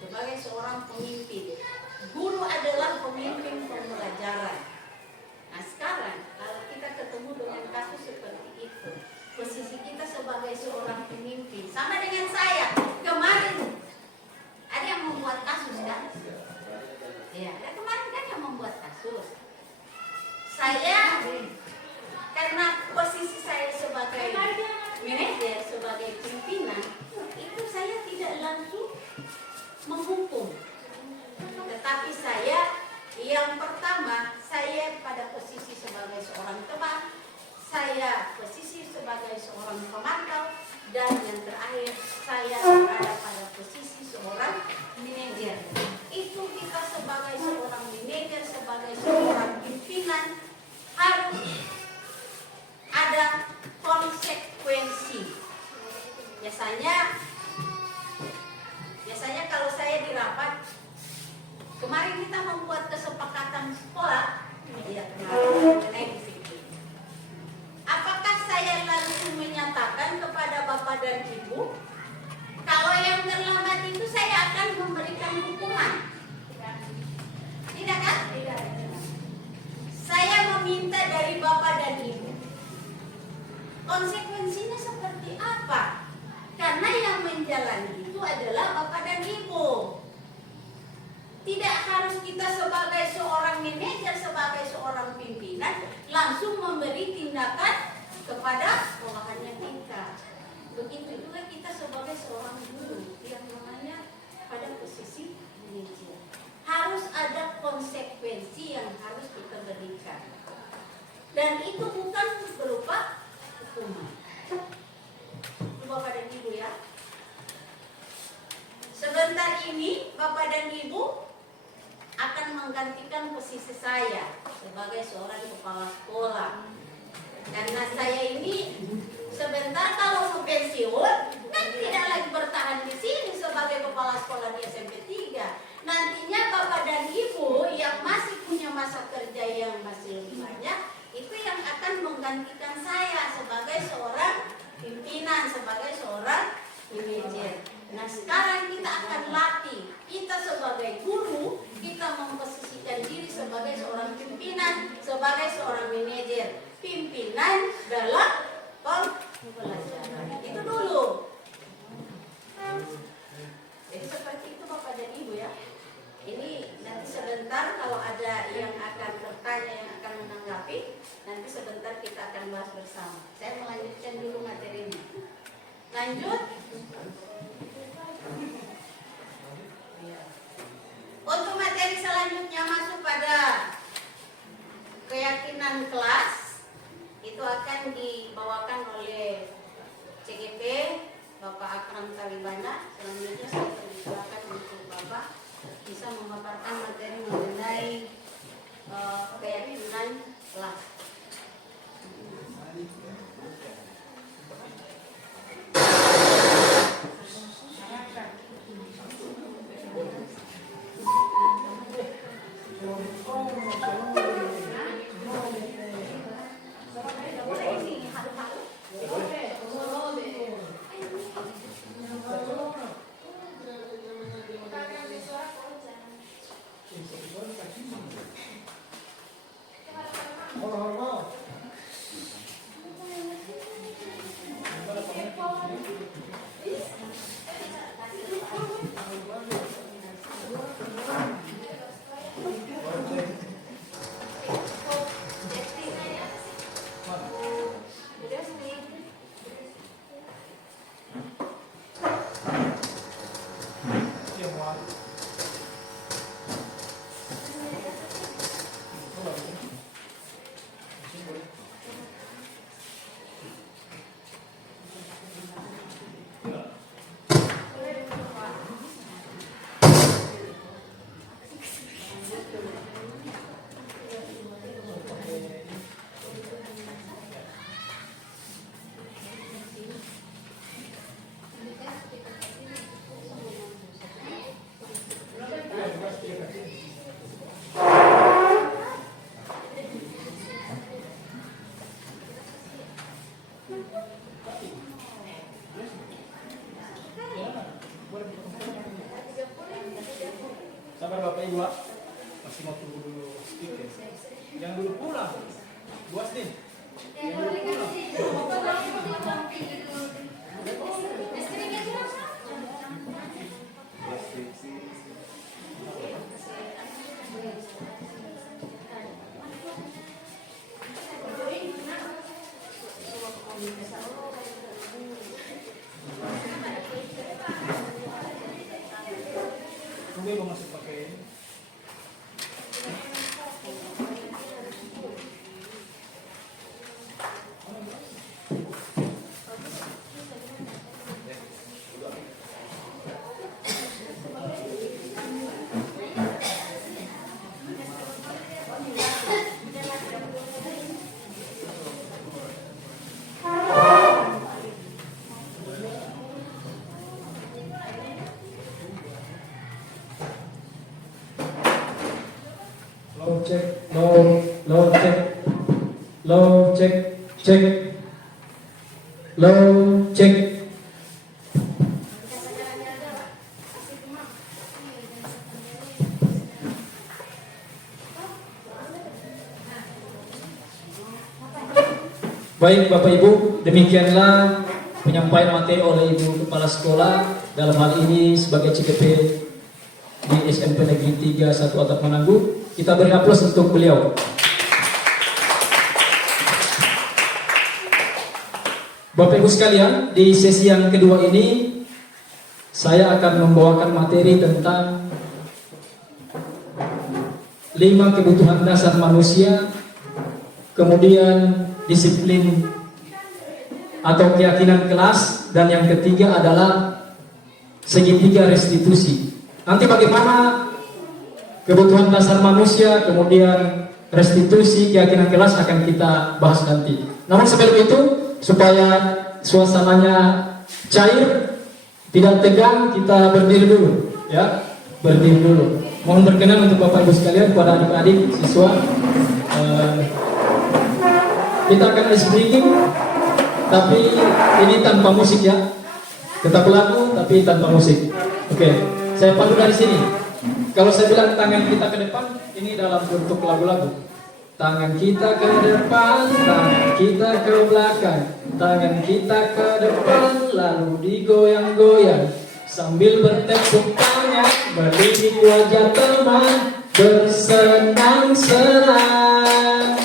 sebagai seorang pemimpin. Guru adalah pemimpin pembelajaran. Nah sekarang kalau kita ketemu dengan kasus seperti itu, posisi kita sebagai seorang pemimpin sama dengan saya kemarin ada yang membuat kasus kan? Ya, ada kemarin kan yang membuat kasus. Saya karena posisi saya sebagai manajer, sebagai pimpinan, itu saya tidak langsung menghukum, tetapi saya yang pertama, saya pada posisi sebagai seorang teman, saya posisi sebagai seorang pemantau, dan yang terakhir saya ada pada posisi seorang manajer. Itu kita sebagai seorang manajer, sebagai seorang pimpinan harus ada konsekuensi. Biasanya kalau saya di rapat, kemarin kita membuat kesepakatan sekolah, mengenai disiplin. Apakah saya langsung menyatakan kepada Bapak dan Ibu, kalau yang terlambat itu saya akan memberikan hukuman? Tidak kan? Tidak. Saya meminta dari Bapak dan Ibu. Konsekuensinya seperti apa? Karena yang menjalani itu adalah Bapak dan Ibu. Tidak harus kita sebagai seorang manajer, sebagai seorang pimpinan langsung memberi tindakan kepada bawahannya kita. Begitu juga kita sebagai seorang guru yang namanya pada posisi manajer. Harus ada konsekuensi yang harus kita berikan. Dan itu bukan berupa hukuman. Bapak dan Ibu ya. Sebentar ini Bapak dan Ibu akan menggantikan posisi saya sebagai seorang kepala sekolah. Karena saya ini sebentar kalau mau pensiun kan tidak lagi bertahan di sini, sekolah di SMP 3. Nantinya Bapak dan Ibu yang masih punya masa kerja yang masih lebih banyak, itu yang akan menggantikan saya sebagai seorang pimpinan, sebagai seorang manajer. Nah, sekarang kita akan latih. Kita sebagai guru, kita memposisikan diri sebagai seorang pimpinan, sebagai seorang manajer. Pimpinan dalam pembelajaran. Itu dulu. Jadi seperti itu Bapak dan Ibu ya. Ini nanti sebentar kalau ada yang akan bertanya, yang akan menanggapi, nanti sebentar kita akan bahas bersama. Saya melanjutkan dulu materinya. Lanjut. Untuk materi selanjutnya masuk pada keyakinan kelas. Itu akan dibawakan oleh CGP Bapak Akram Talibana. Selanjutnya saya persilakan untuk Bapak bisa memaparkan materi mengenai keyakinan kelas. Sabar Bapak Ibu, masih mau tunggu dulu sedikit. Yang dulu pulang, buas nih. Yang dulu pulang. Tunggu Ibu masuk pakai ini. Low check. Baik Bapak Ibu, demikianlah penyampaian materi oleh Ibu Kepala Sekolah dalam hal ini sebagai CGP di SMP Negeri 3 1 Atap Menanggu. Kita beri aplaus untuk beliau. Bapak Ibu sekalian, di sesi yang kedua ini saya akan membawakan materi tentang 5 kebutuhan dasar manusia, kemudian disiplin atau keyakinan kelas, dan yang ketiga adalah segitiga restitusi. Nanti bagaimana kebutuhan dasar manusia, kemudian restitusi, keyakinan kelas akan kita bahas nanti. Namun sebelum itu, supaya suasananya cair, tidak tegang, kita berdiri dulu. Ya, berdiri dulu. Mohon berkenan untuk Bapak Ibu sekalian, para adik-adik siswa. Kita akan speaking, tapi ini tanpa musik ya. Tetap lagu, tapi tanpa musik. Oke, saya pandu dari sini. Kalau saya bilang tangan kita ke depan, ini dalam bentuk lagu-lagu. Tangan kita ke depan, tangan kita ke belakang, tangan kita ke depan, lalu digoyang-goyang sambil bertepuk tangan, melirik wajah teman, bersenang-senang.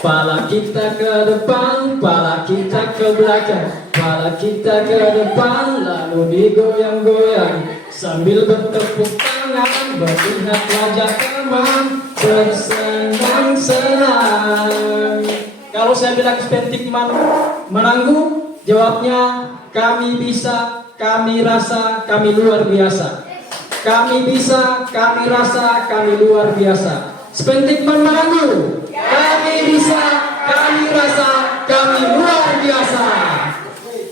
Pala kita ke depan, pala kita ke belakang, pala kita ke depan, lalu digoyang-goyang sambil bertepuk tangan, melihat wajah teman, bersenang-senang. Kalau saya bilang sepentik menangguh, jawabnya kami bisa, kami rasa, kami luar biasa. Kami bisa, kami rasa, kami luar biasa. Sepentik menangguh, kami bisa, kami rasa, kami luar biasa.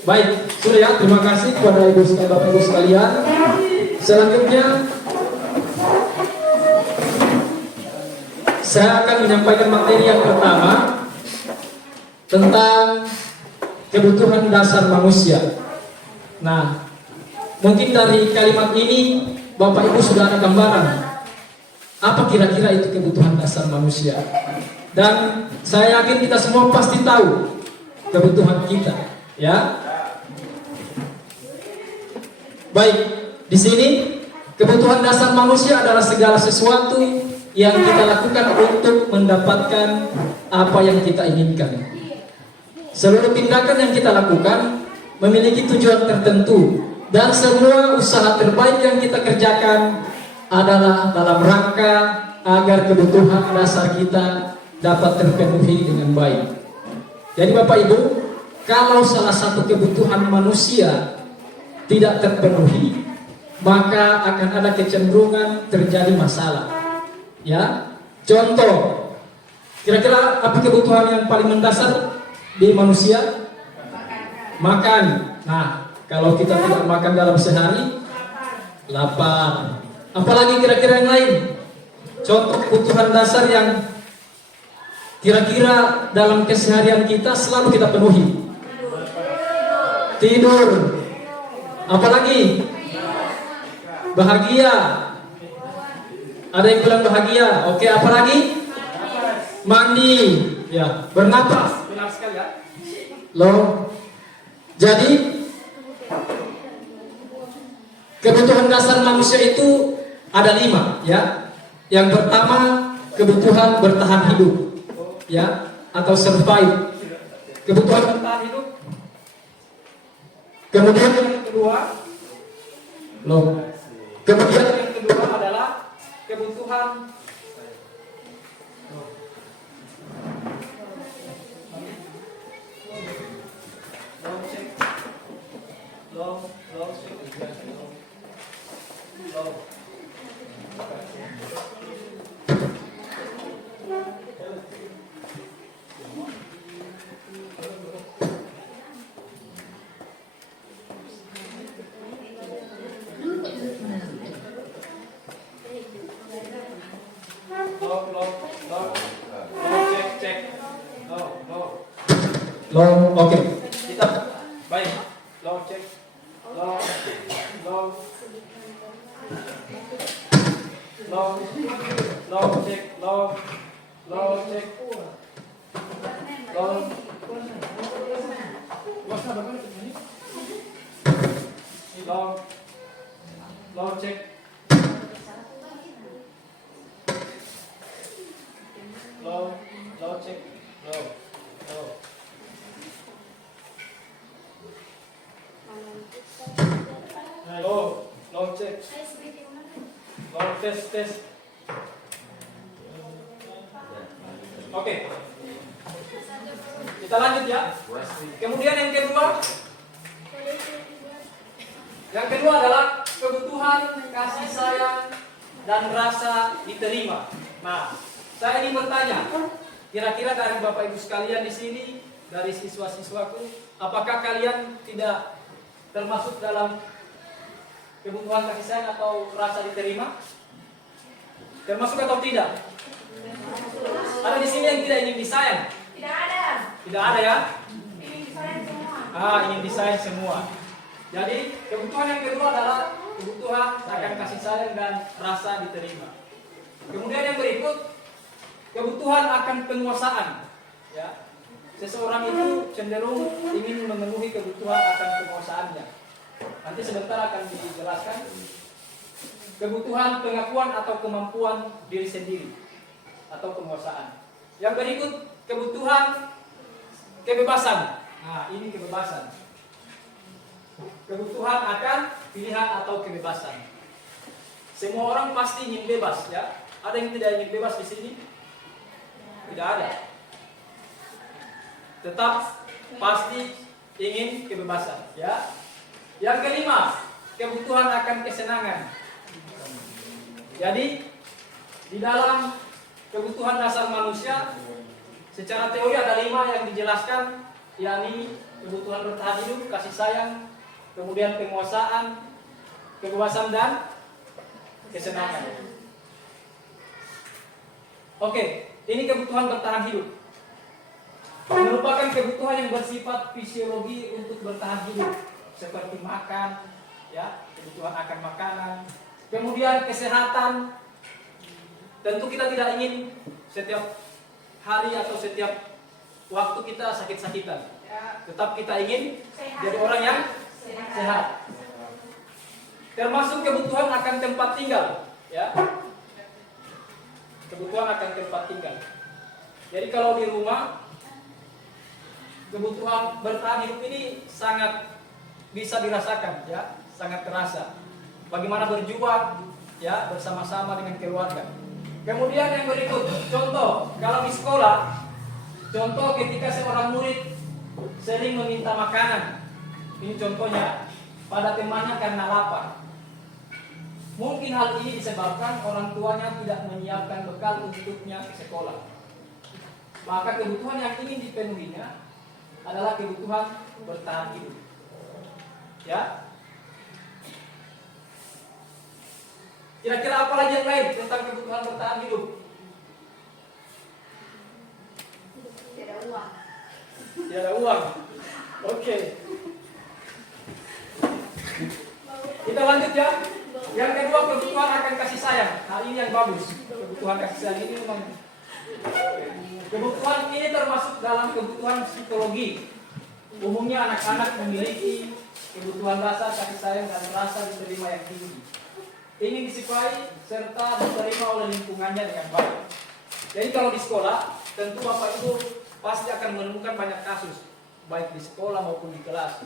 Baik, sudah ya, terima kasih kepada Ibu sekalian, Bapak Ibu sekalian. Selanjutnya saya akan menyampaikan materi yang pertama tentang kebutuhan dasar manusia. Nah, mungkin dari kalimat ini Bapak Ibu sudah ada gambaran apa kira-kira itu kebutuhan dasar manusia. Dan saya yakin kita semua pasti tahu kebutuhan kita, ya. Baik, di sini kebutuhan dasar manusia adalah segala sesuatu yang kita lakukan untuk mendapatkan apa yang kita inginkan. Seluruh tindakan yang kita lakukan memiliki tujuan tertentu, dan semua usaha terbaik yang kita kerjakan adalah dalam rangka agar kebutuhan dasar kita dapat terpenuhi dengan baik. Jadi Bapak Ibu, kalau salah satu kebutuhan manusia tidak terpenuhi, maka akan ada kecenderungan terjadi masalah. Ya, contoh, kira-kira apa kebutuhan yang paling mendasar di manusia? Makan. Nah, kalau kita tidak makan dalam sehari, lapar. Apalagi kira-kira yang lain? Contoh kebutuhan dasar yang kira-kira dalam keseharian kita selalu kita penuhi. Tidur. Apalagi? Bahagia. Ada yang bilang bahagia. Oke, apa lagi? Mandi. Ya, bernapas. Benar sekali ya. Loh. Jadi kebutuhan dasar manusia itu ada 5, ya. Yang pertama, kebutuhan bertahan hidup, ya, atau survive. Kebutuhan bertahan hidup. Kemudian yang kedua, kemudian yang kedua adalah kebutuhan oke. Kita baik. Long check. Long check. Long check. Long check. Long check. Long check. Long test. Oke. Kita lanjut ya. Kemudian yang kedua. Yang kedua adalah kebutuhan kasih sayang dan rasa diterima. Nah, saya ingin bertanya, kira-kira dari Bapak Ibu sekalian di sini, dari siswa-siswaku, apakah kalian tidak termasuk dalam kebutuhan kasih sayang atau rasa diterima? Termasuk atau tidak? Ada di sini yang tidak ingin disayang? Tidak ada. Tidak ada ya? Ini disayang semua. Ingin disayang semua. Jadi kebutuhan yang kedua adalah kebutuhan akan kasih sayang dan rasa diterima. Kemudian yang berikut, kebutuhan akan penguasaan. Ya, seseorang itu cenderung ingin memenuhi kebutuhan akan penguasaannya. Nanti sebentar akan dijelaskan. Kebutuhan pengakuan atau kemampuan diri sendiri atau penguasaan. Yang berikut, kebutuhan kebebasan. Nah, ini kebebasan. Kebutuhan akan pilihan atau kebebasan. Semua orang pasti ingin bebas, ya. Ada yang tidak ingin bebas di sini? Tidak ada. Tetap pasti ingin kebebasan, ya. Yang kelima, kebutuhan akan kesenangan. Jadi di dalam kebutuhan dasar manusia, secara teori ada 5 yang dijelaskan, yakni kebutuhan bertahan hidup, kasih sayang, kemudian penguasaan, kebebasan dan kesenangan. Oke, ini kebutuhan bertahan hidup. Merupakan kebutuhan yang bersifat fisiologi untuk bertahan hidup, seperti makan, ya, kebutuhan akan makanan. Kemudian kesehatan. Tentu kita tidak ingin setiap hari atau setiap waktu kita sakit-sakitan. Tetap kita ingin jadi orang yang sehat. Termasuk kebutuhan akan tempat tinggal, ya. Kebutuhan akan tempat tinggal. Jadi kalau di rumah, kebutuhan bertahan hidup ini sangat bisa dirasakan, ya, sangat terasa. Bagaimana berjuang, ya, bersama-sama dengan keluarga. Kemudian yang berikut, contoh kalau di sekolah, contoh ketika seorang murid sering meminta makanan. Ini contohnya pada temannya karena lapar. Mungkin hal ini disebabkan orang tuanya tidak menyiapkan bekal untuknya ke sekolah. Maka kebutuhan yang ingin dipenuhinya adalah kebutuhan bertahan hidup. Ya. Kira-kira apa lagi yang lain tentang kebutuhan bertahan hidup? Tidak uang. Tidak ada uang. Oke. Kita lanjut ya. Yang kedua, kebutuhan akan kasih sayang. Nah, ini yang bagus. Kebutuhan kasih sayang ini memang kebutuhan ini termasuk dalam kebutuhan psikologi. Umumnya anak-anak memiliki kebutuhan rasa kasih sayang dan rasa diterima yang tinggi. Ingin disukai serta diterima oleh lingkungannya dengan baik. Jadi kalau di sekolah, tentu Bapak Ibu pasti akan menemukan banyak kasus, baik di sekolah maupun di kelas.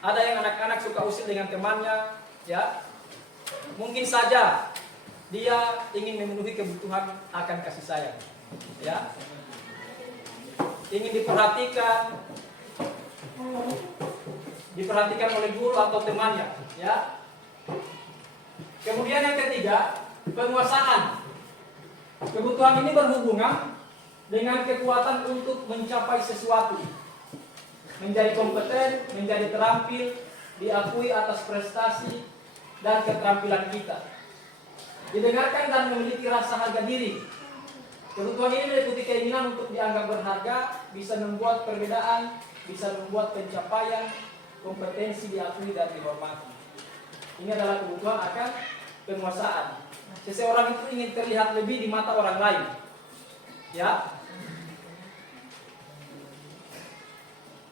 Ada yang anak-anak suka usil dengan temannya, ya. Mungkin saja dia ingin memenuhi kebutuhan akan kasih sayang, ya. Ingin diperhatikan oleh guru atau temannya, ya. Kemudian yang ketiga, penguasaan. Kebutuhan ini berhubungan dengan kekuatan untuk mencapai sesuatu, menjadi kompeten, menjadi terampil, diakui atas prestasi dan keterampilan kita. Didengarkan dan memiliki rasa harga diri. Kebutuhan ini meliputi keinginan untuk dianggap berharga, bisa membuat perbedaan, bisa membuat pencapaian, kompetensi diakui dan dihormati. Ini adalah kebutuhan akan penguasaan. Seseorang itu ingin terlihat lebih di mata orang lain, ya.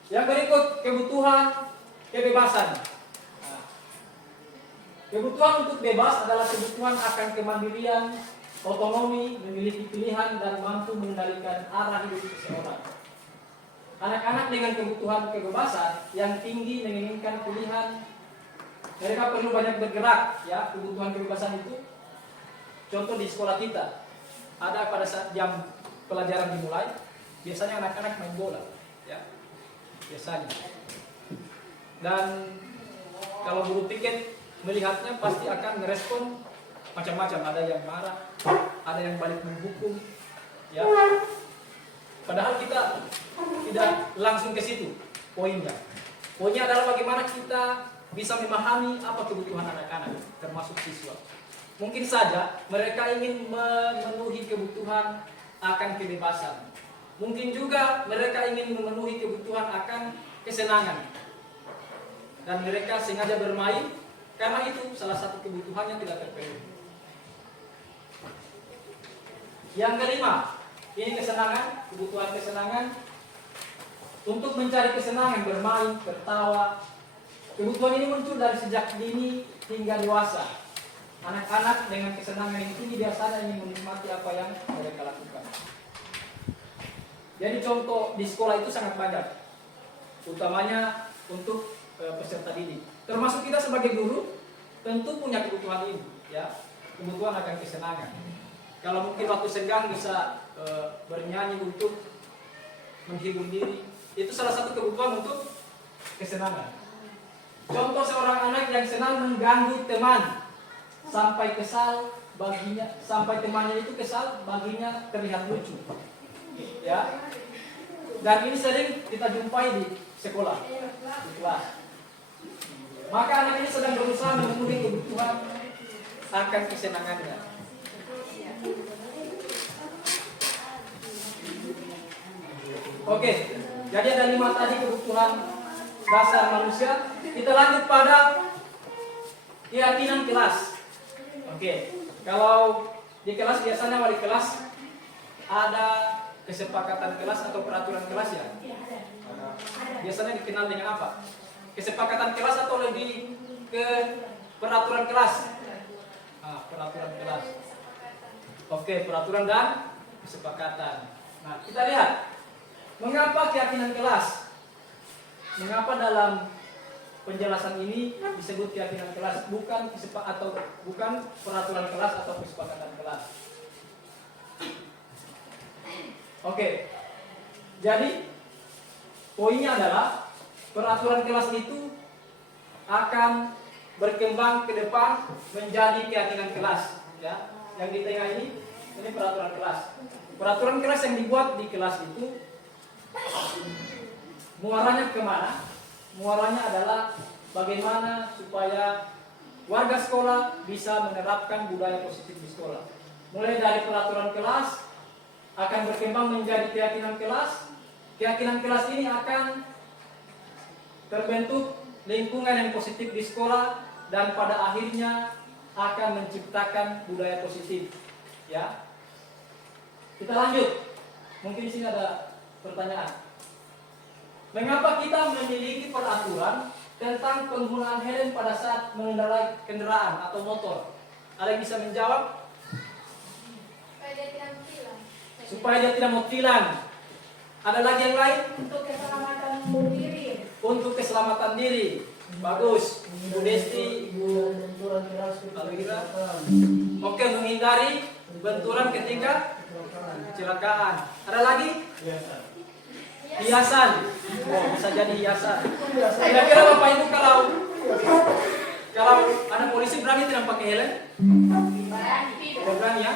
Yang berikut, kebutuhan kebebasan. Kebutuhan untuk bebas adalah kebutuhan akan kemandirian, otonomi, memiliki pilihan dan mampu mengendalikan arah hidup seseorang. Anak-anak dengan kebutuhan kebebasan yang tinggi menginginkan pilihan. Mereka perlu banyak bergerak, ya. Kebutuhan kebebasan itu, contoh di sekolah kita, ada pada saat jam pelajaran dimulai, biasanya anak-anak main bola, ya, biasanya. Dan kalau guru piket melihatnya pasti akan merespon macam-macam. Ada yang marah, ada yang balik menghukum, ya. Padahal kita tidak langsung ke situ poinnya. Poinnya adalah bagaimana kita bisa memahami apa kebutuhan anak-anak, termasuk siswa. Mungkin saja mereka ingin memenuhi kebutuhan akan kebebasan. Mungkin juga mereka ingin memenuhi kebutuhan akan kesenangan. Dan mereka sengaja bermain, karena itu salah satu kebutuhannya tidak terpenuhi. Yang kelima, ini kesenangan, kebutuhan kesenangan. Untuk mencari kesenangan, bermain, tertawa. Kebutuhan ini muncul dari sejak dini hingga dewasa. Anak-anak dengan kesenangan ini biasanya ingin menikmati apa yang mereka lakukan. Jadi contoh di sekolah itu sangat banyak, utamanya untuk peserta didik. Termasuk kita sebagai guru, tentu punya kebutuhan ini, ya, kebutuhan akan kesenangan. Kalau mungkin waktu senggang bisa bernyanyi untuk menghibur diri, itu salah satu kebutuhan untuk kesenangan. Contoh seorang anak yang senang mengganggu teman sampai kesal baginya, sampai temannya itu kesal baginya terlihat lucu, ya. Dan ini sering kita jumpai di sekolah, di kelas. Maka anak ini sedang berusaha memenuhi kebutuhan akan kesenangannya. Oke, jadi ada 5 tadi kebutuhan dasar manusia. Kita lanjut pada keyakinan kelas. Oke, kalau di kelas biasanya wali kelas ada kesepakatan kelas atau peraturan kelas, ya. Biasanya dikenal dengan apa? Kesepakatan kelas atau lebih ke peraturan kelas? Peraturan kelas. Oke, peraturan dan kesepakatan. Nah, kita lihat mengapa keyakinan kelas? Mengapa dalam penjelasan ini disebut keyakinan kelas, bukan bukan peraturan kelas atau kesepakatan kelas? Oke. Jadi poinnya adalah peraturan kelas itu akan berkembang ke depan menjadi keyakinan kelas, ya. Yang di tengah ini peraturan kelas. Peraturan kelas yang dibuat di kelas itu muaranya kemana? Muaranya adalah bagaimana supaya warga sekolah bisa menerapkan budaya positif di sekolah. Mulai dari peraturan kelas akan berkembang menjadi keyakinan kelas. Keyakinan kelas ini akan terbentuk lingkungan yang positif di sekolah dan pada akhirnya akan menciptakan budaya positif, ya. Kita lanjut. Mungkin di sini ada pertanyaan. Mengapa kita memiliki peraturan tentang penggunaan helm pada saat mengendarai kendaraan atau motor? Ada yang bisa menjawab? Supaya dia tidak mau tilang. Ada lagi yang lain? Untuk keselamatan diri. Untuk keselamatan diri. Bagus. Ibu Desti, Ibu Alwira. Oke, menghindari benturan ketika kecelakaan. Ada lagi? Hiasan. Oh, bisa jadi hiasan. Kira-kira Bapak Ibu kalau ada polisi berani tidak pakai helm? Berani, ya.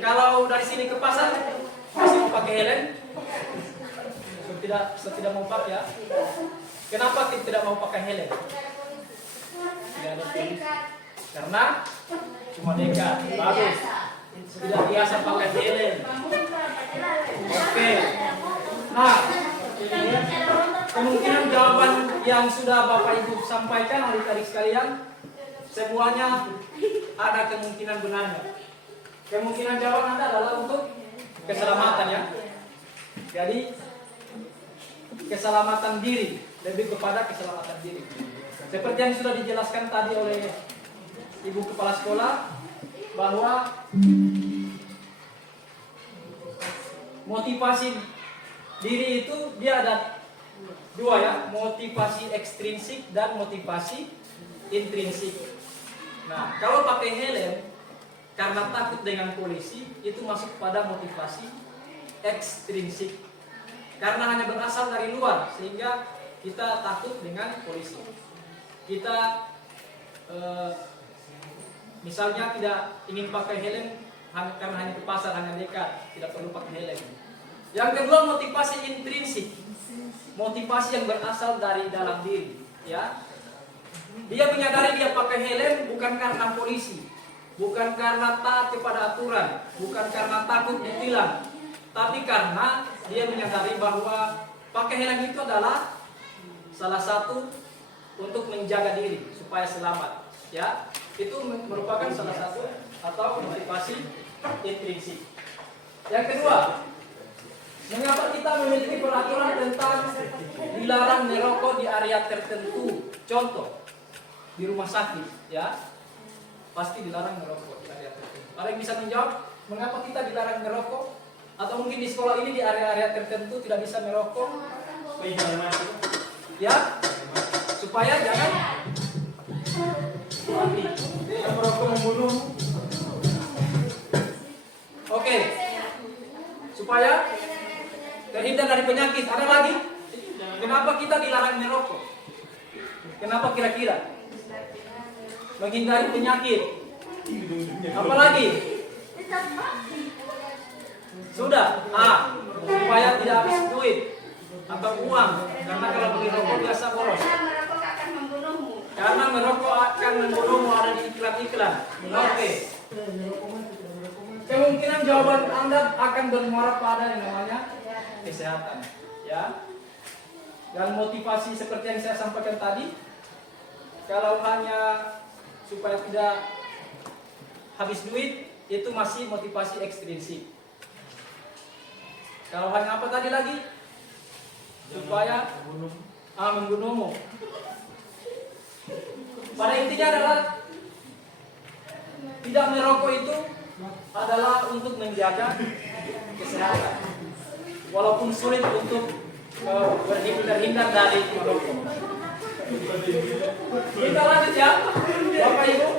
Kalau dari sini ke pasar masih mau pakai helm? Tidak mau pakai, ya. Kenapa tidak mau pakai helm? Tidak ada polisi. Karena cuma dekat. Bagus. Tidak biasa pakai helm. Oke. Nah, kemungkinan jawaban yang sudah Bapak Ibu sampaikan adik-adik sekalian, semuanya ada kemungkinan benarnya. Kemungkinan jawaban Anda adalah untuk keselamatan, ya. Jadi keselamatan diri, lebih kepada keselamatan diri. Seperti yang sudah dijelaskan tadi oleh Ibu Kepala Sekolah, bahwa motivasi diri itu dia ada dua, ya, motivasi ekstrinsik dan motivasi intrinsik. Nah, kalau pakai helm karena takut dengan polisi, itu masuk pada motivasi ekstrinsik. Karena hanya berasal dari luar, sehingga kita takut dengan polisi. Kita misalnya tidak ingin pakai helm karena hanya ke pasar, hanya dekat, tidak perlu pakai helm. Yang kedua, motivasi intrinsik, motivasi yang berasal dari dalam diri, ya. Dia menyadari dia pakai helm bukan karena polisi, bukan karena taat kepada aturan, bukan karena takut ditilang, tapi karena dia menyadari bahwa pakai helm itu adalah salah satu untuk menjaga diri supaya selamat. Ya, itu merupakan salah satu atau motivasi intrinsik. Yang kedua, mengapa kita memiliki peraturan tentang dilarang merokok di area tertentu? Contoh, di rumah sakit, ya, pasti dilarang merokok di area tertentu. Ada yang bisa menjawab mengapa kita dilarang merokok? Atau mungkin di sekolah ini di area-area tertentu tidak bisa merokok? Ya, supaya jangan mati. Merokok membunuh. Oke, supaya terhindar dari penyakit. Ada lagi? Kenapa kita dilarang merokok? Kenapa kira-kira? Menghindari penyakit. Apalagi? Sudah. Supaya tidak habis duit atau uang. Karena kalau beli rokok biasa boros. Merokok akan membunuhmu. Karena merokok akan membunuhmu, ada di iklan-iklan. Oke. Kemungkinan jawaban Anda akan bermuara pada yang namanya kesehatan. Ya. Dan motivasi seperti yang saya sampaikan tadi, kalau hanya supaya tidak habis duit, itu masih motivasi ekstrinsik. Kalau hanya apa tadi lagi? Supaya membunuhmu. Pada intinya adalah tidak merokok itu adalah untuk menjaga kesehatan. Walaupun sulit untuk terhindar dari merokok. Kita lanjut ya, Bapak Ibu.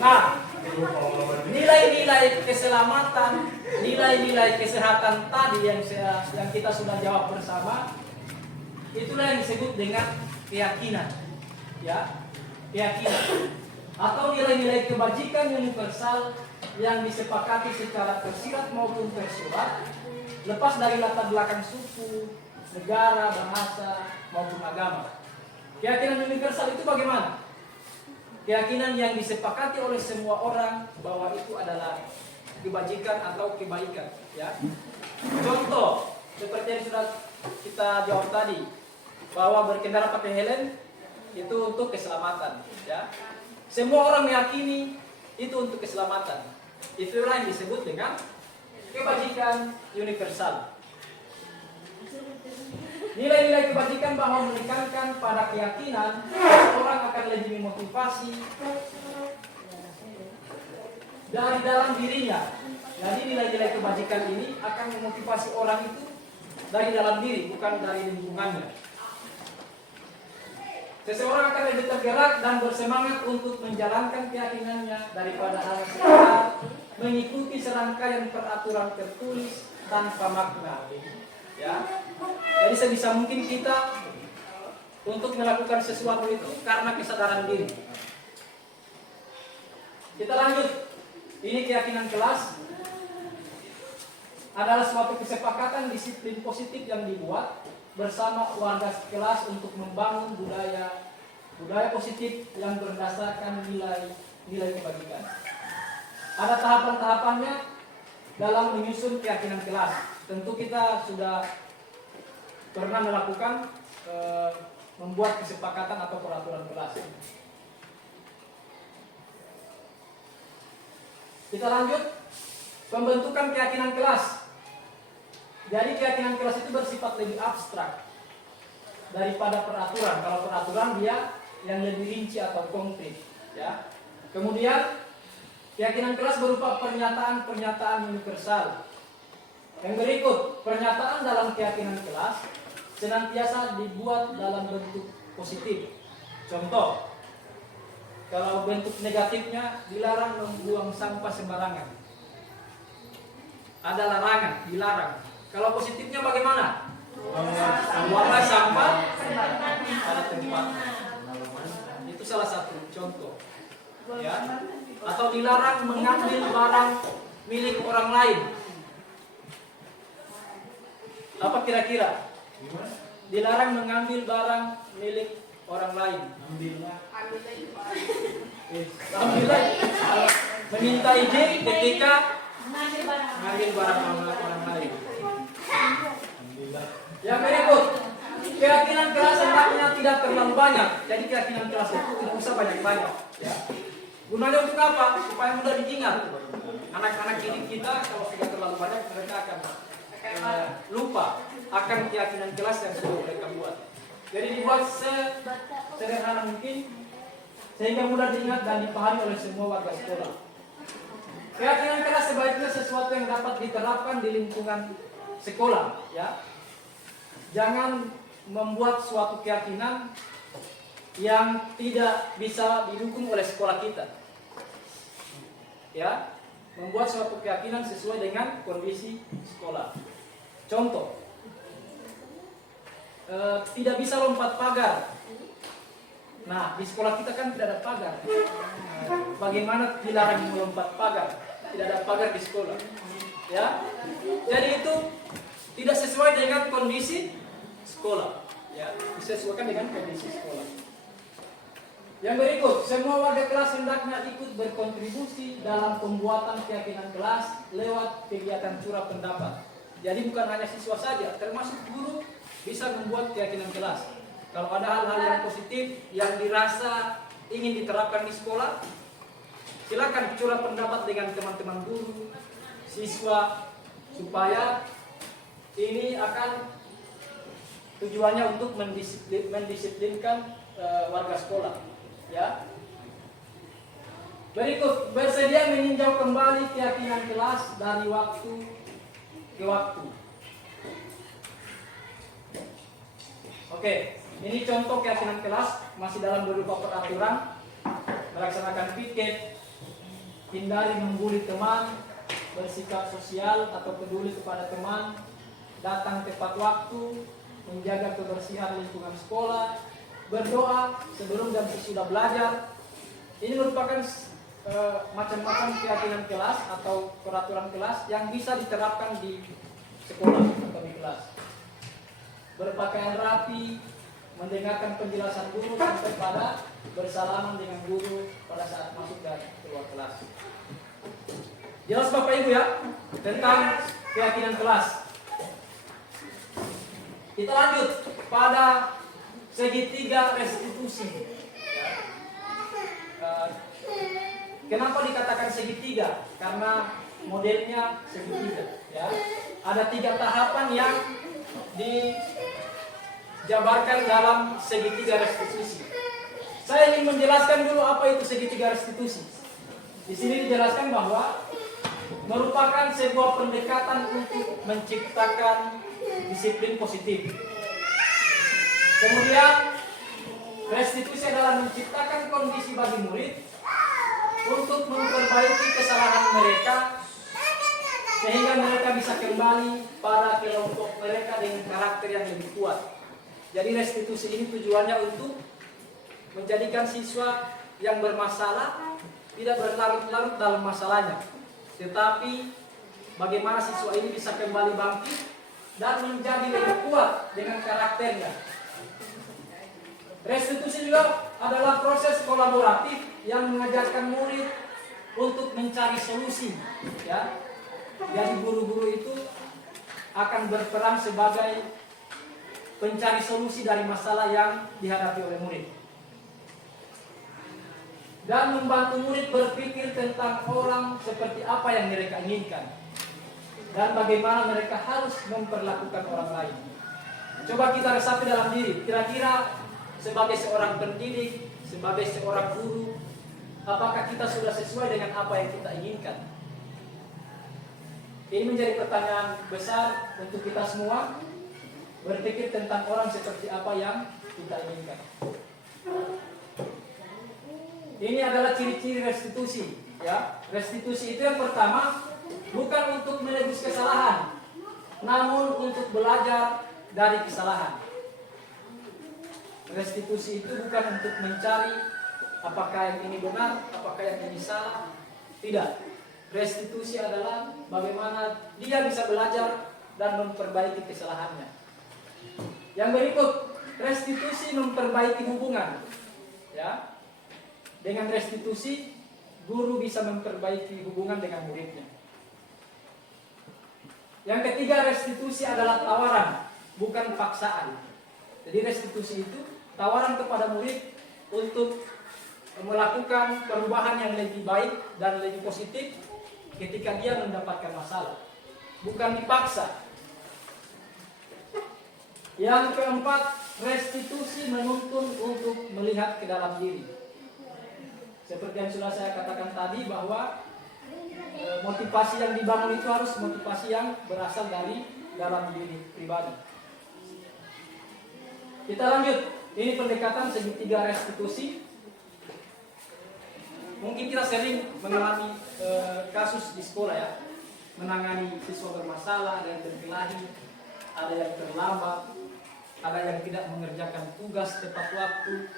Nah, nilai-nilai keselamatan, nilai-nilai kesehatan tadi yang kita sudah jawab bersama, itulah yang disebut dengan keyakinan, ya, keyakinan atau nilai-nilai kebajikan universal yang disepakati secara tersirat maupun tersurat, lepas dari latar belakang suku, negara, bahasa maupun agama. Keyakinan universal itu bagaimana? Keyakinan yang disepakati oleh semua orang bahwa itu adalah kebajikan atau kebaikan, ya. Contoh seperti yang sudah kita jawab tadi, bahwa berkendara pakai helm itu untuk keselamatan, ya. Semua orang meyakini itu untuk keselamatan. Itulah yang disebut dengan kebajikan universal. Nilai-nilai kebajikan bahwa menekankan pada keyakinan orang akan lebih memotivasi dari dalam dirinya. Jadi nilai-nilai kebajikan ini akan memotivasi orang itu dari dalam diri, bukan dari lingkungannya. Seseorang akan lebih tergerak dan bersemangat untuk menjalankan keyakinannya daripada hanya sekedar mengikuti serangkaian peraturan tertulis tanpa makna. Ya. Jadi sebisa mungkin kita untuk melakukan sesuatu itu karena kesadaran diri. Kita lanjut. Ini keyakinan kelas adalah suatu kesepakatan disiplin positif yang dibuat bersama warga kelas untuk membangun budaya positif yang berdasarkan nilai kebajikan. Ada tahapan-tahapannya dalam menyusun keyakinan kelas. Tentu kita sudah pernah melakukan membuat kesepakatan atau peraturan kelas. Kita lanjut, pembentukan keyakinan kelas. Jadi keyakinan kelas itu bersifat lebih abstrak daripada peraturan. Kalau peraturan dia yang lebih rinci atau konkret, ya. Kemudian keyakinan kelas berupa pernyataan-pernyataan universal. Yang berikut, pernyataan dalam keyakinan kelas senantiasa dibuat dalam bentuk positif. Contoh, kalau bentuk negatifnya dilarang membuang sampah sembarangan. Ada larangan, dilarang. Kalau positifnya bagaimana? Buanglah sampah pada tempatnya. Itu salah satu contoh. Ya. Atau dilarang mengambil barang milik orang lain. Apa kira-kira? Dilarang mengambil barang milik orang lain. Alhamdulillah meminta izin ketika mengambil barang orang lain. Yang berikut, keyakinan kelas hendaknya tidak terlalu banyak. Jadi keyakinan kelas itu tidak usah banyak-banyak. Ya. Gunanya untuk apa? Supaya mudah diingat. Anak-anak didik kita kalau sudah terlalu banyak mereka akan lupa akan keyakinan kelas yang sudah mereka buat. Jadi dibuat sederhana mungkin sehingga mudah diingat dan dipahami oleh semua warga sekolah. Keyakinan kelas sebaiknya sesuatu yang dapat diterapkan di lingkungan sekolah, ya. Jangan membuat suatu keyakinan yang tidak bisa didukung oleh sekolah kita. Ya, membuat suatu keyakinan sesuai dengan kondisi sekolah. Contoh, tidak bisa lompat pagar. Nah, di sekolah kita kan tidak ada pagar. Bagaimana dilarang melompat pagar? Tidak ada pagar di sekolah. Ya, jadi itu tidak sesuai dengan kondisi sekolah. Ya, disesuaikan dengan kondisi sekolah. Yang berikut, semua warga kelas hendaknya ikut berkontribusi dalam pembuatan keyakinan kelas lewat kegiatan curah pendapat. Jadi bukan hanya siswa saja, termasuk guru bisa membuat keyakinan kelas. Kalau ada hal-hal yang positif yang dirasa ingin diterapkan di sekolah, silakan curah pendapat dengan teman-teman guru, siswa, supaya ini akan tujuannya untuk mendisiplinkan warga sekolah. Ya. Berikut, bersedia meninjau kembali keyakinan kelas dari waktu ke waktu. Oke, ini contoh keyakinan kelas masih dalam berupa peraturan: melaksanakan piket, hindari membuli teman, bersikap sosial atau peduli kepada teman, datang tepat waktu, menjaga kebersihan lingkungan sekolah, berdoa sebelum dan sesudah belajar. Ini merupakan macam-macam keyakinan kelas atau peraturan kelas yang bisa diterapkan di sekolah atau di kelas. Berpakaian rapi, mendengarkan penjelasan guru sampai pada bersalaman dengan guru pada saat masuk dan keluar kelas. Jelas Bapak Ibu ya tentang keyakinan kelas. Kita lanjut pada segitiga restitusi. Kenapa dikatakan segitiga? Karena modelnya segitiga. Ya. Ada 3 tahapan yang dijabarkan dalam segitiga restitusi. Saya ingin menjelaskan dulu apa itu segitiga restitusi. Di sini dijelaskan bahwa merupakan sebuah pendekatan untuk menciptakan disiplin positif. Kemudian restitusi adalah menciptakan kondisi bagi murid untuk memperbaiki kesalahan mereka sehingga mereka bisa kembali pada kelompok mereka dengan karakter yang lebih kuat. Jadi restitusi ini tujuannya untuk menjadikan siswa yang bermasalah tidak berlarut-larut dalam masalahnya, tetapi bagaimana siswa ini bisa kembali bangkit dan menjadi lebih kuat dengan karakternya. Restitusi juga adalah proses kolaboratif yang mengajarkan murid untuk mencari solusi. Ya, jadi guru-guru itu akan berperan sebagai pencari solusi dari masalah yang dihadapi oleh murid. Dan membantu murid berpikir tentang orang seperti apa yang mereka inginkan dan bagaimana mereka harus memperlakukan orang lain. Coba kita resapi dalam diri, kira-kira sebagai seorang pendidik, sebagai seorang guru, apakah kita sudah sesuai dengan apa yang kita inginkan? Ini menjadi pertanyaan besar untuk kita semua, berpikir tentang orang seperti apa yang kita inginkan. Ini adalah ciri-ciri restitusi. Ya, restitusi itu yang pertama bukan untuk menebus kesalahan, namun untuk belajar dari kesalahan. Restitusi itu bukan untuk mencari apakah yang ini benar, apakah yang ini salah. Tidak. Restitusi adalah bagaimana dia bisa belajar dan memperbaiki kesalahannya. Yang berikut, restitusi memperbaiki hubungan. Ya. Dengan restitusi, guru bisa memperbaiki hubungan dengan muridnya. Yang ketiga, restitusi adalah tawaran, bukan paksaan. Jadi restitusi itu tawaran kepada murid untuk melakukan perubahan yang lebih baik dan lebih positif ketika dia mendapatkan masalah, bukan dipaksa. Yang keempat, restitusi menuntun untuk melihat ke dalam diri. Seperti yang sudah saya katakan tadi bahwa motivasi yang dibangun itu harus motivasi yang berasal dari dalam diri pribadi. Kita lanjut. Ini pendekatan segitiga restitusi. Mungkin kita sering mengalami kasus di sekolah ya, menangani siswa bermasalah, ada yang berkelahi, ada yang terlambat, ada yang tidak mengerjakan tugas tepat waktu.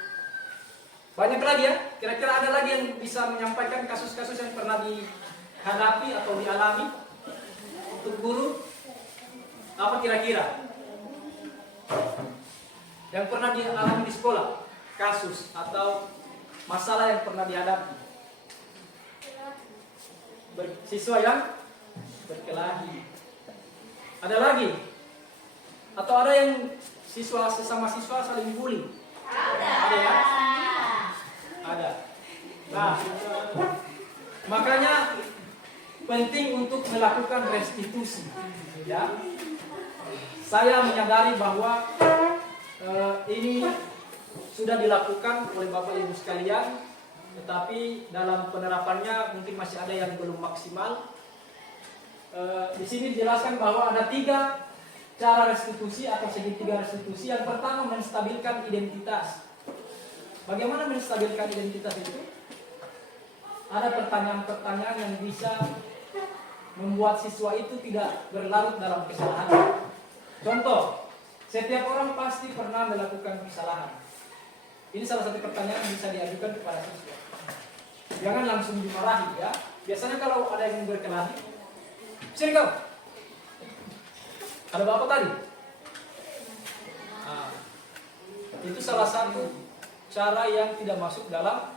Banyak lagi ya. Kira-kira ada lagi yang bisa menyampaikan kasus-kasus yang pernah dihadapi atau dialami untuk guru? Apa kira-kira yang pernah dialami di sekolah? Kasus atau masalah yang pernah dihadapi? Siswa yang berkelahi. Ada lagi? Atau ada yang sesama siswa saling bully? Ada ya? Ada. Nah, makanya penting untuk melakukan restitusi. Ya, saya menyadari bahwa ini sudah dilakukan oleh Bapak Ibu sekalian, tetapi dalam penerapannya mungkin masih ada yang belum maksimal. Di sini dijelaskan bahwa ada 3 cara restitusi atau segitiga restitusi. Yang pertama, menstabilkan identitas. Bagaimana menstabilkan identitas itu? Ada pertanyaan-pertanyaan yang bisa membuat siswa itu tidak berlarut dalam kesalahan. Contoh, setiap orang pasti pernah melakukan kesalahan. Ini salah satu pertanyaan yang bisa diajukan kepada siswa. Jangan langsung dimarahi ya. Biasanya kalau ada yang berkelahi, sini kau. Ada bapak tadi. Nah, itu salah satu cara yang tidak masuk dalam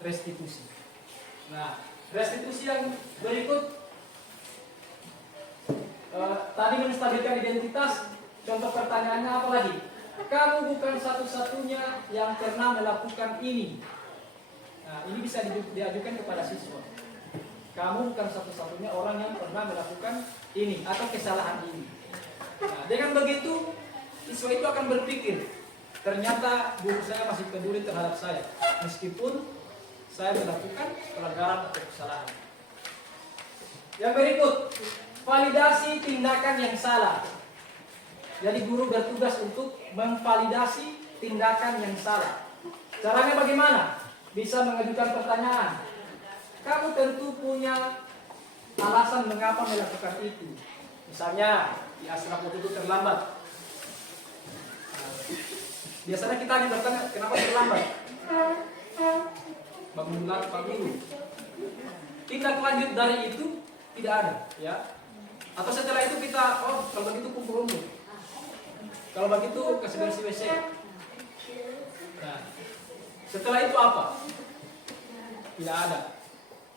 restitusi. Nah, restitusi yang berikut tadi menstabilkan identitas. Contoh pertanyaannya apa lagi? Kamu bukan satu-satunya yang pernah melakukan ini. Nah, ini bisa diajukan kepada siswa. Kamu bukan satu-satunya orang yang pernah melakukan ini atau kesalahan ini. Nah, dengan begitu siswa itu akan berpikir, ternyata guru saya masih peduli terhadap saya, meskipun saya melakukan pelanggaran atau kesalahan. Yang berikut, validasi tindakan yang salah. Jadi guru bertugas untuk memvalidasi tindakan yang salah. Caranya bagaimana? Bisa mengajukan pertanyaan. Kamu tentu punya alasan mengapa melakukan itu. Misalnya, di asrama itu terlambat. Biasanya kita hanya bertanya, kenapa terlambat? Bangun pagi. Tindak lanjut dari itu tidak ada, ya. Atau setelah itu kita, kalau begitu kumpul rumput. Kalau begitu kasih bersih WC. Nah, setelah itu apa? Tidak ada.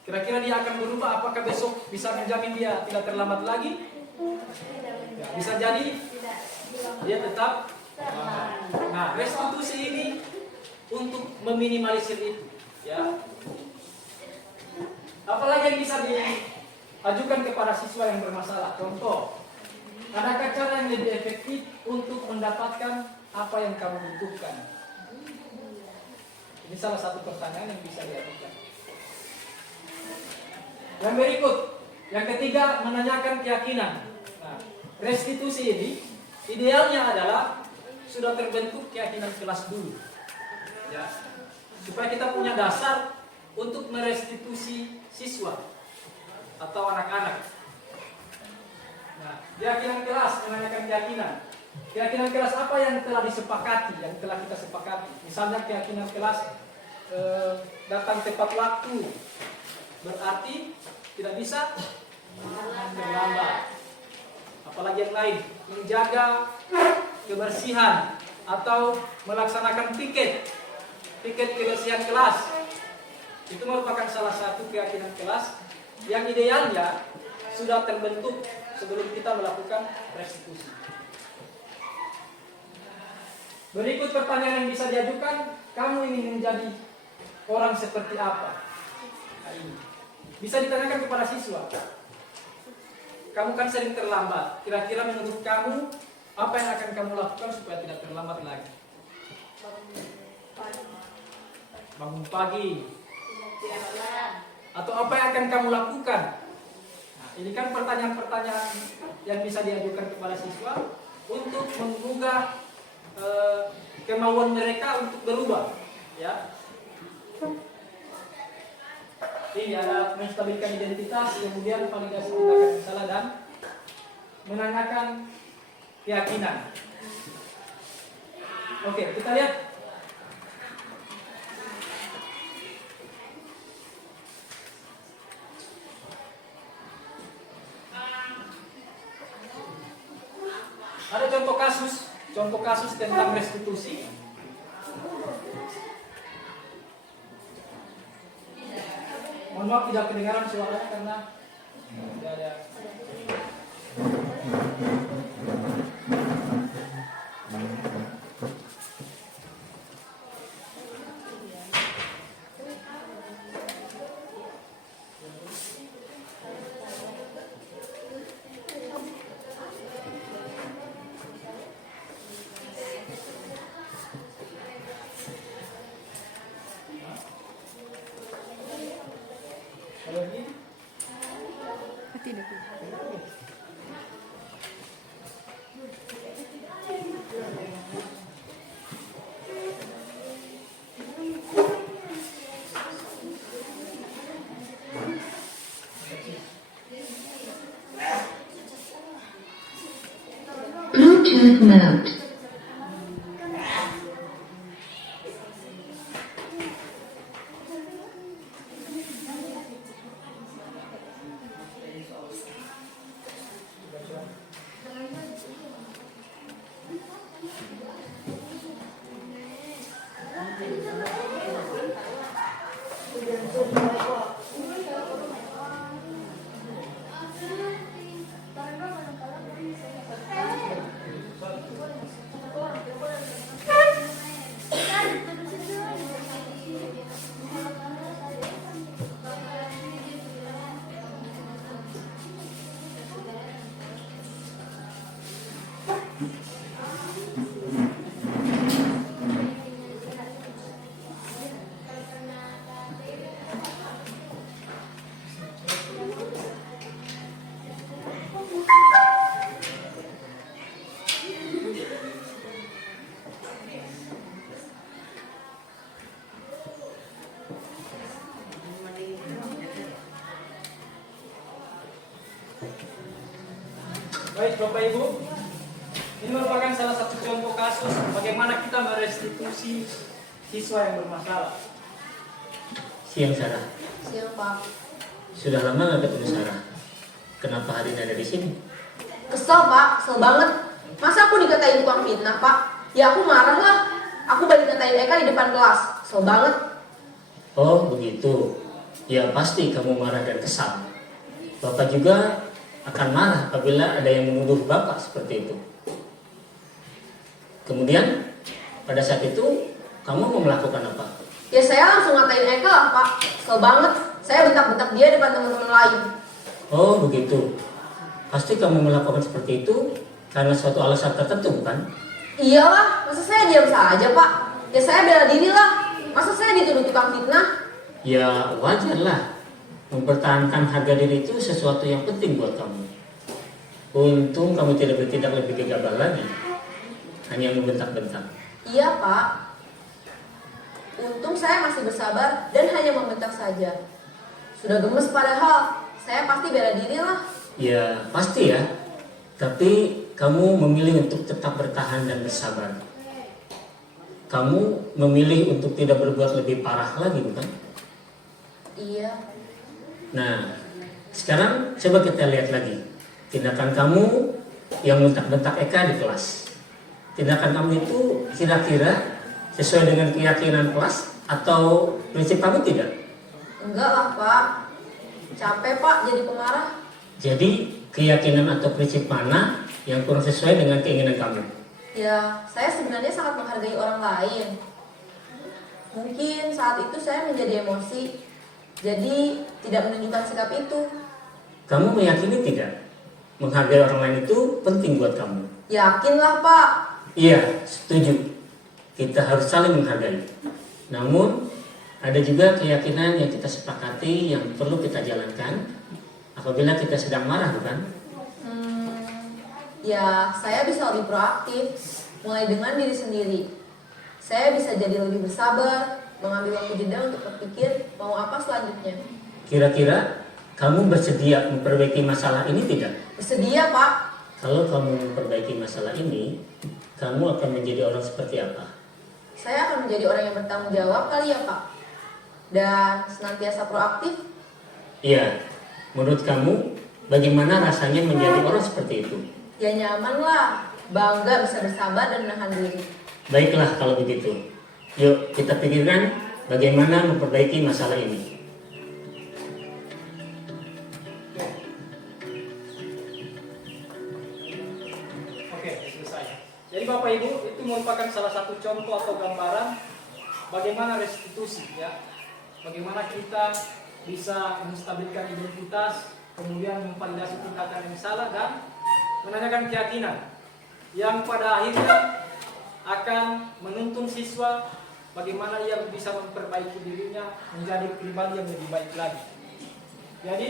Kira-kira dia akan berubah? Apakah besok bisa menjamin dia tidak terlambat lagi? Ya, bisa jadi dia tetap. Nah, restitusi ini untuk meminimalisir itu, ya. Apalagi yang bisa diajukan kepada siswa yang bermasalah? Contoh, adakah cara yang lebih efektif untuk mendapatkan apa yang kamu butuhkan? Ini salah satu pertanyaan yang bisa diajukan. Yang berikut, yang ketiga, menanyakan keyakinan. Nah, restitusi ini idealnya adalah sudah terbentuk keyakinan kelas dulu, ya, supaya kita punya dasar untuk merestitusi siswa atau anak-anak. Nah, keyakinan kelas, menanyakan keyakinan. Keyakinan kelas apa yang telah disepakati, yang telah kita sepakati? Misalnya keyakinan kelas datang tepat waktu, berarti tidak bisa terlambat. Apalagi yang lain, menjaga kebersihan atau melaksanakan piket kebersihan kelas. Itu merupakan salah satu keyakinan kelas yang idealnya sudah terbentuk sebelum kita melakukan restitusi. Berikut pertanyaan yang bisa diajukan, kamu ingin menjadi orang seperti apa? Nah, ini bisa ditanyakan kepada siswa. Kamu kan sering terlambat. Kira-kira menurut kamu apa yang akan kamu lakukan supaya tidak terlambat lagi? Bangun pagi. Atau apa yang akan kamu lakukan? Nah, ini kan pertanyaan-pertanyaan yang bisa diajukan kepada siswa untuk menggugah kemauan mereka untuk berubah. Ya. Ini ada menstabilkan identitas, kemudian validasi tindakan salah dan menanyakan keyakinan. Oke, kita lihat. Ada contoh kasus tentang restitusi. Mohon maaf tidak kedengaran suaranya karena tidak ada. Kalau ini Bluetooth mode. baik Bapak Ibu, ini merupakan salah satu contoh kasus bagaimana kita merestitusi siswa yang bermasalah. Siang Sarah. Siang Pak. Sudah lama nggak ketemu Sarah. Kenapa hari ini ada di sini? Kesel Pak, kesel banget. Masa aku dikatain tukang fitnah Pak? Ya aku marah lah. Aku balik ngatain Eka di depan kelas. Kesel banget. Oh begitu. Ya pasti kamu marah dan kesal. Bapak juga akan marah apabila ada yang menuduh Bapak seperti itu. Kemudian pada saat itu kamu mau melakukan apa? Ya saya langsung ngatain Eka lah Pak. Kesel banget. Saya bentak-bentak dia depan teman-teman lain. Oh begitu. Pasti kamu melakukan seperti itu karena suatu alasan tertentu bukan? Iyalah, masa saya diam saja Pak? Ya saya bela diri lah. Masa saya dituduh tukang fitnah? Ya wajar lah. Mempertahankan harga diri itu sesuatu yang penting buat kamu. Untung kamu tidak bertindak lebih gegabah lagi. Hanya membentak-bentak. Iya Pak. Untung saya masih bersabar dan hanya membentak saja. Sudah gemes padahal. Saya pasti bela diri lah. Ya pasti ya. Tapi kamu memilih untuk tetap bertahan dan bersabar. Kamu memilih untuk tidak berbuat lebih parah lagi bukan? Iya. Nah, sekarang coba kita lihat lagi tindakan kamu yang bentak-bentak Eka di kelas. tindakan kamu itu kira-kira sesuai dengan keyakinan kelas atau prinsip kamu tidak? Enggak lah Pak, capek Pak jadi pemarah. Jadi keyakinan atau prinsip mana yang kurang sesuai dengan keinginan kamu? Ya, saya sebenarnya sangat menghargai orang lain. Mungkin saat itu saya menjadi emosi, jadi tidak menunjukkan sikap itu. Kamu meyakini tidak? Menghargai orang lain itu penting buat kamu. Yakinlah Pak. Iya, setuju. Kita harus saling menghargai. Namun, ada juga keyakinan yang kita sepakati yang perlu kita jalankan apabila kita sedang marah, bukan? Ya, saya bisa lebih proaktif, mulai dengan diri sendiri. Saya bisa jadi lebih bersabar, mengambil waktu jeda untuk berpikir mau apa selanjutnya. Kira-kira kamu bersedia memperbaiki masalah ini tidak? Bersedia Pak. Kalau kamu memperbaiki masalah ini, kamu akan menjadi orang seperti apa? Saya akan menjadi orang yang bertanggung jawab kali ya Pak. Dan senantiasa proaktif. Iya, menurut kamu bagaimana rasanya menjadi orang seperti itu? Ya nyaman lah, bangga bisa bersabar dan menahan diri. Baiklah kalau begitu. Yuk kita pikirkan bagaimana memperbaiki masalah ini. Oke, selesai. Jadi Bapak Ibu, itu merupakan salah satu contoh atau gambaran bagaimana restitusi ya. Bagaimana kita bisa menstabilkan identitas, kemudian memvalidasi tindakan yang salah dan menanyakan keyakinan yang pada akhirnya akan menuntun siswa bagaimana ia bisa memperbaiki dirinya menjadi pribadi yang lebih baik lagi. Jadi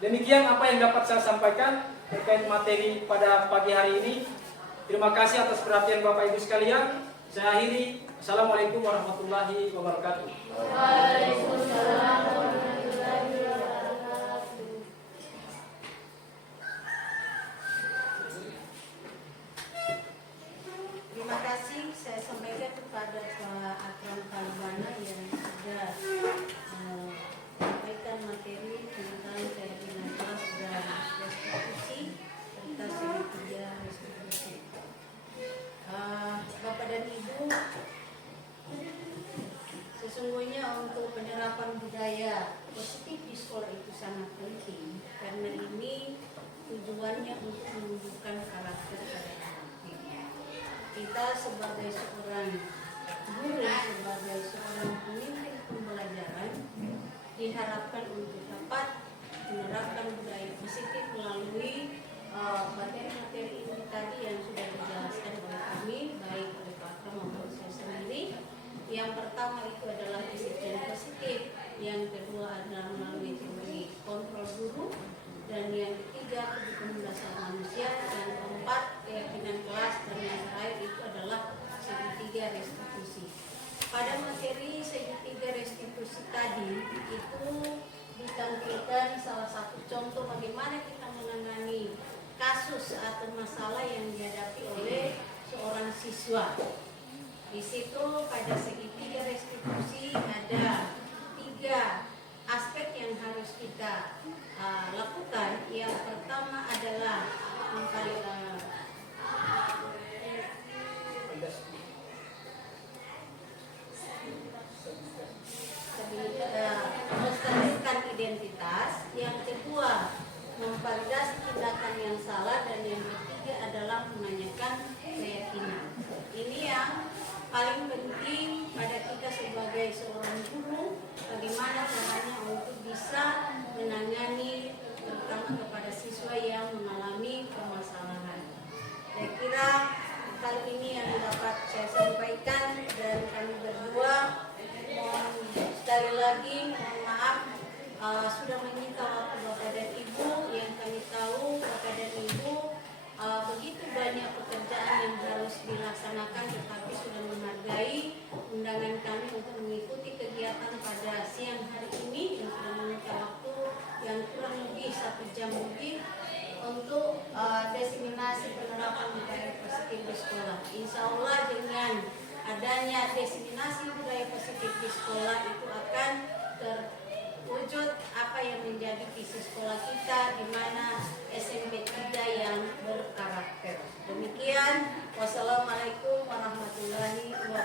demikian apa yang dapat saya sampaikan terkait materi pada pagi hari ini. Terima kasih atas perhatian Bapak Ibu sekalian. Saya akhiri. Assalamualaikum warahmatullahi wabarakatuh. Waalaikumsalam warahmatullahi wabarakatuh. Terima kasih saya sampaikan kepada Pak Akram Kalbana yang sudah menyampaikan materi tentang keyakinan kelas dan restitusi serta segitiga restitusi. Bapak dan Ibu, sesungguhnya untuk penerapan budaya positif di sekolah itu sangat penting karena ini tujuannya untuk menumbuhkan karakter pada anak. Kita sebagai seorang guru, sebagai seorang pemimpin pembelajaran diharapkan untuk dapat menerapkan budaya positif melalui materi-materi ini tadi yang sudah dijelaskan oleh kami, baik oleh Pak Akram maupun saya sendiri. Yang pertama itu adalah disiplin positif, yang kedua adalah melalui teori kontrol guru, dan yang ketiga kebutuhan dasar manusia, yang keempat keyakinan kelas, dan yang terakhir itu adalah segitiga restitusi. Pada materi segitiga restitusi tadi itu ditampilkan salah satu contoh bagaimana kita menangani kasus atau masalah yang dihadapi oleh seorang siswa. Di situ pada segitiga restitusi ada 3 aspek yang harus kita lakukan. Yang pertama adalah melestarikan identitas, yang kedua memvalidasi tindakan yang salah, dan yang ketiga adalah menanyakan keyakinan. Ini yang paling penting pada kita sebagai seorang guru, bagaimana caranya untuk bisa menangani terutama kepada siswa yang mengalami permasalahan. Saya kira kali ini yang dapat saya sampaikan, dan kami berdua mohon sekali lagi mohon maaf sudah menyita waktu Bapak dan Ibu. Yang kami tahu Bapak dan Ibu begitu banyak pekerjaan yang harus dilaksanakan, tetapi sudah menghargai undangan kami untuk mengikuti kegiatan pada siang hari ini, yang sudah menyita waktu yang kurang lebih 1 jam lebih untuk diseminasi penerapan budaya positif di sekolah. Insya Allah dengan adanya diseminasi budaya positif di sekolah itu akan wujud apa yang menjadi visi sekolah kita, di mana SMP 3 yang berkarakter. Demikian, wassalamualaikum warahmatullahi wabarakatuh.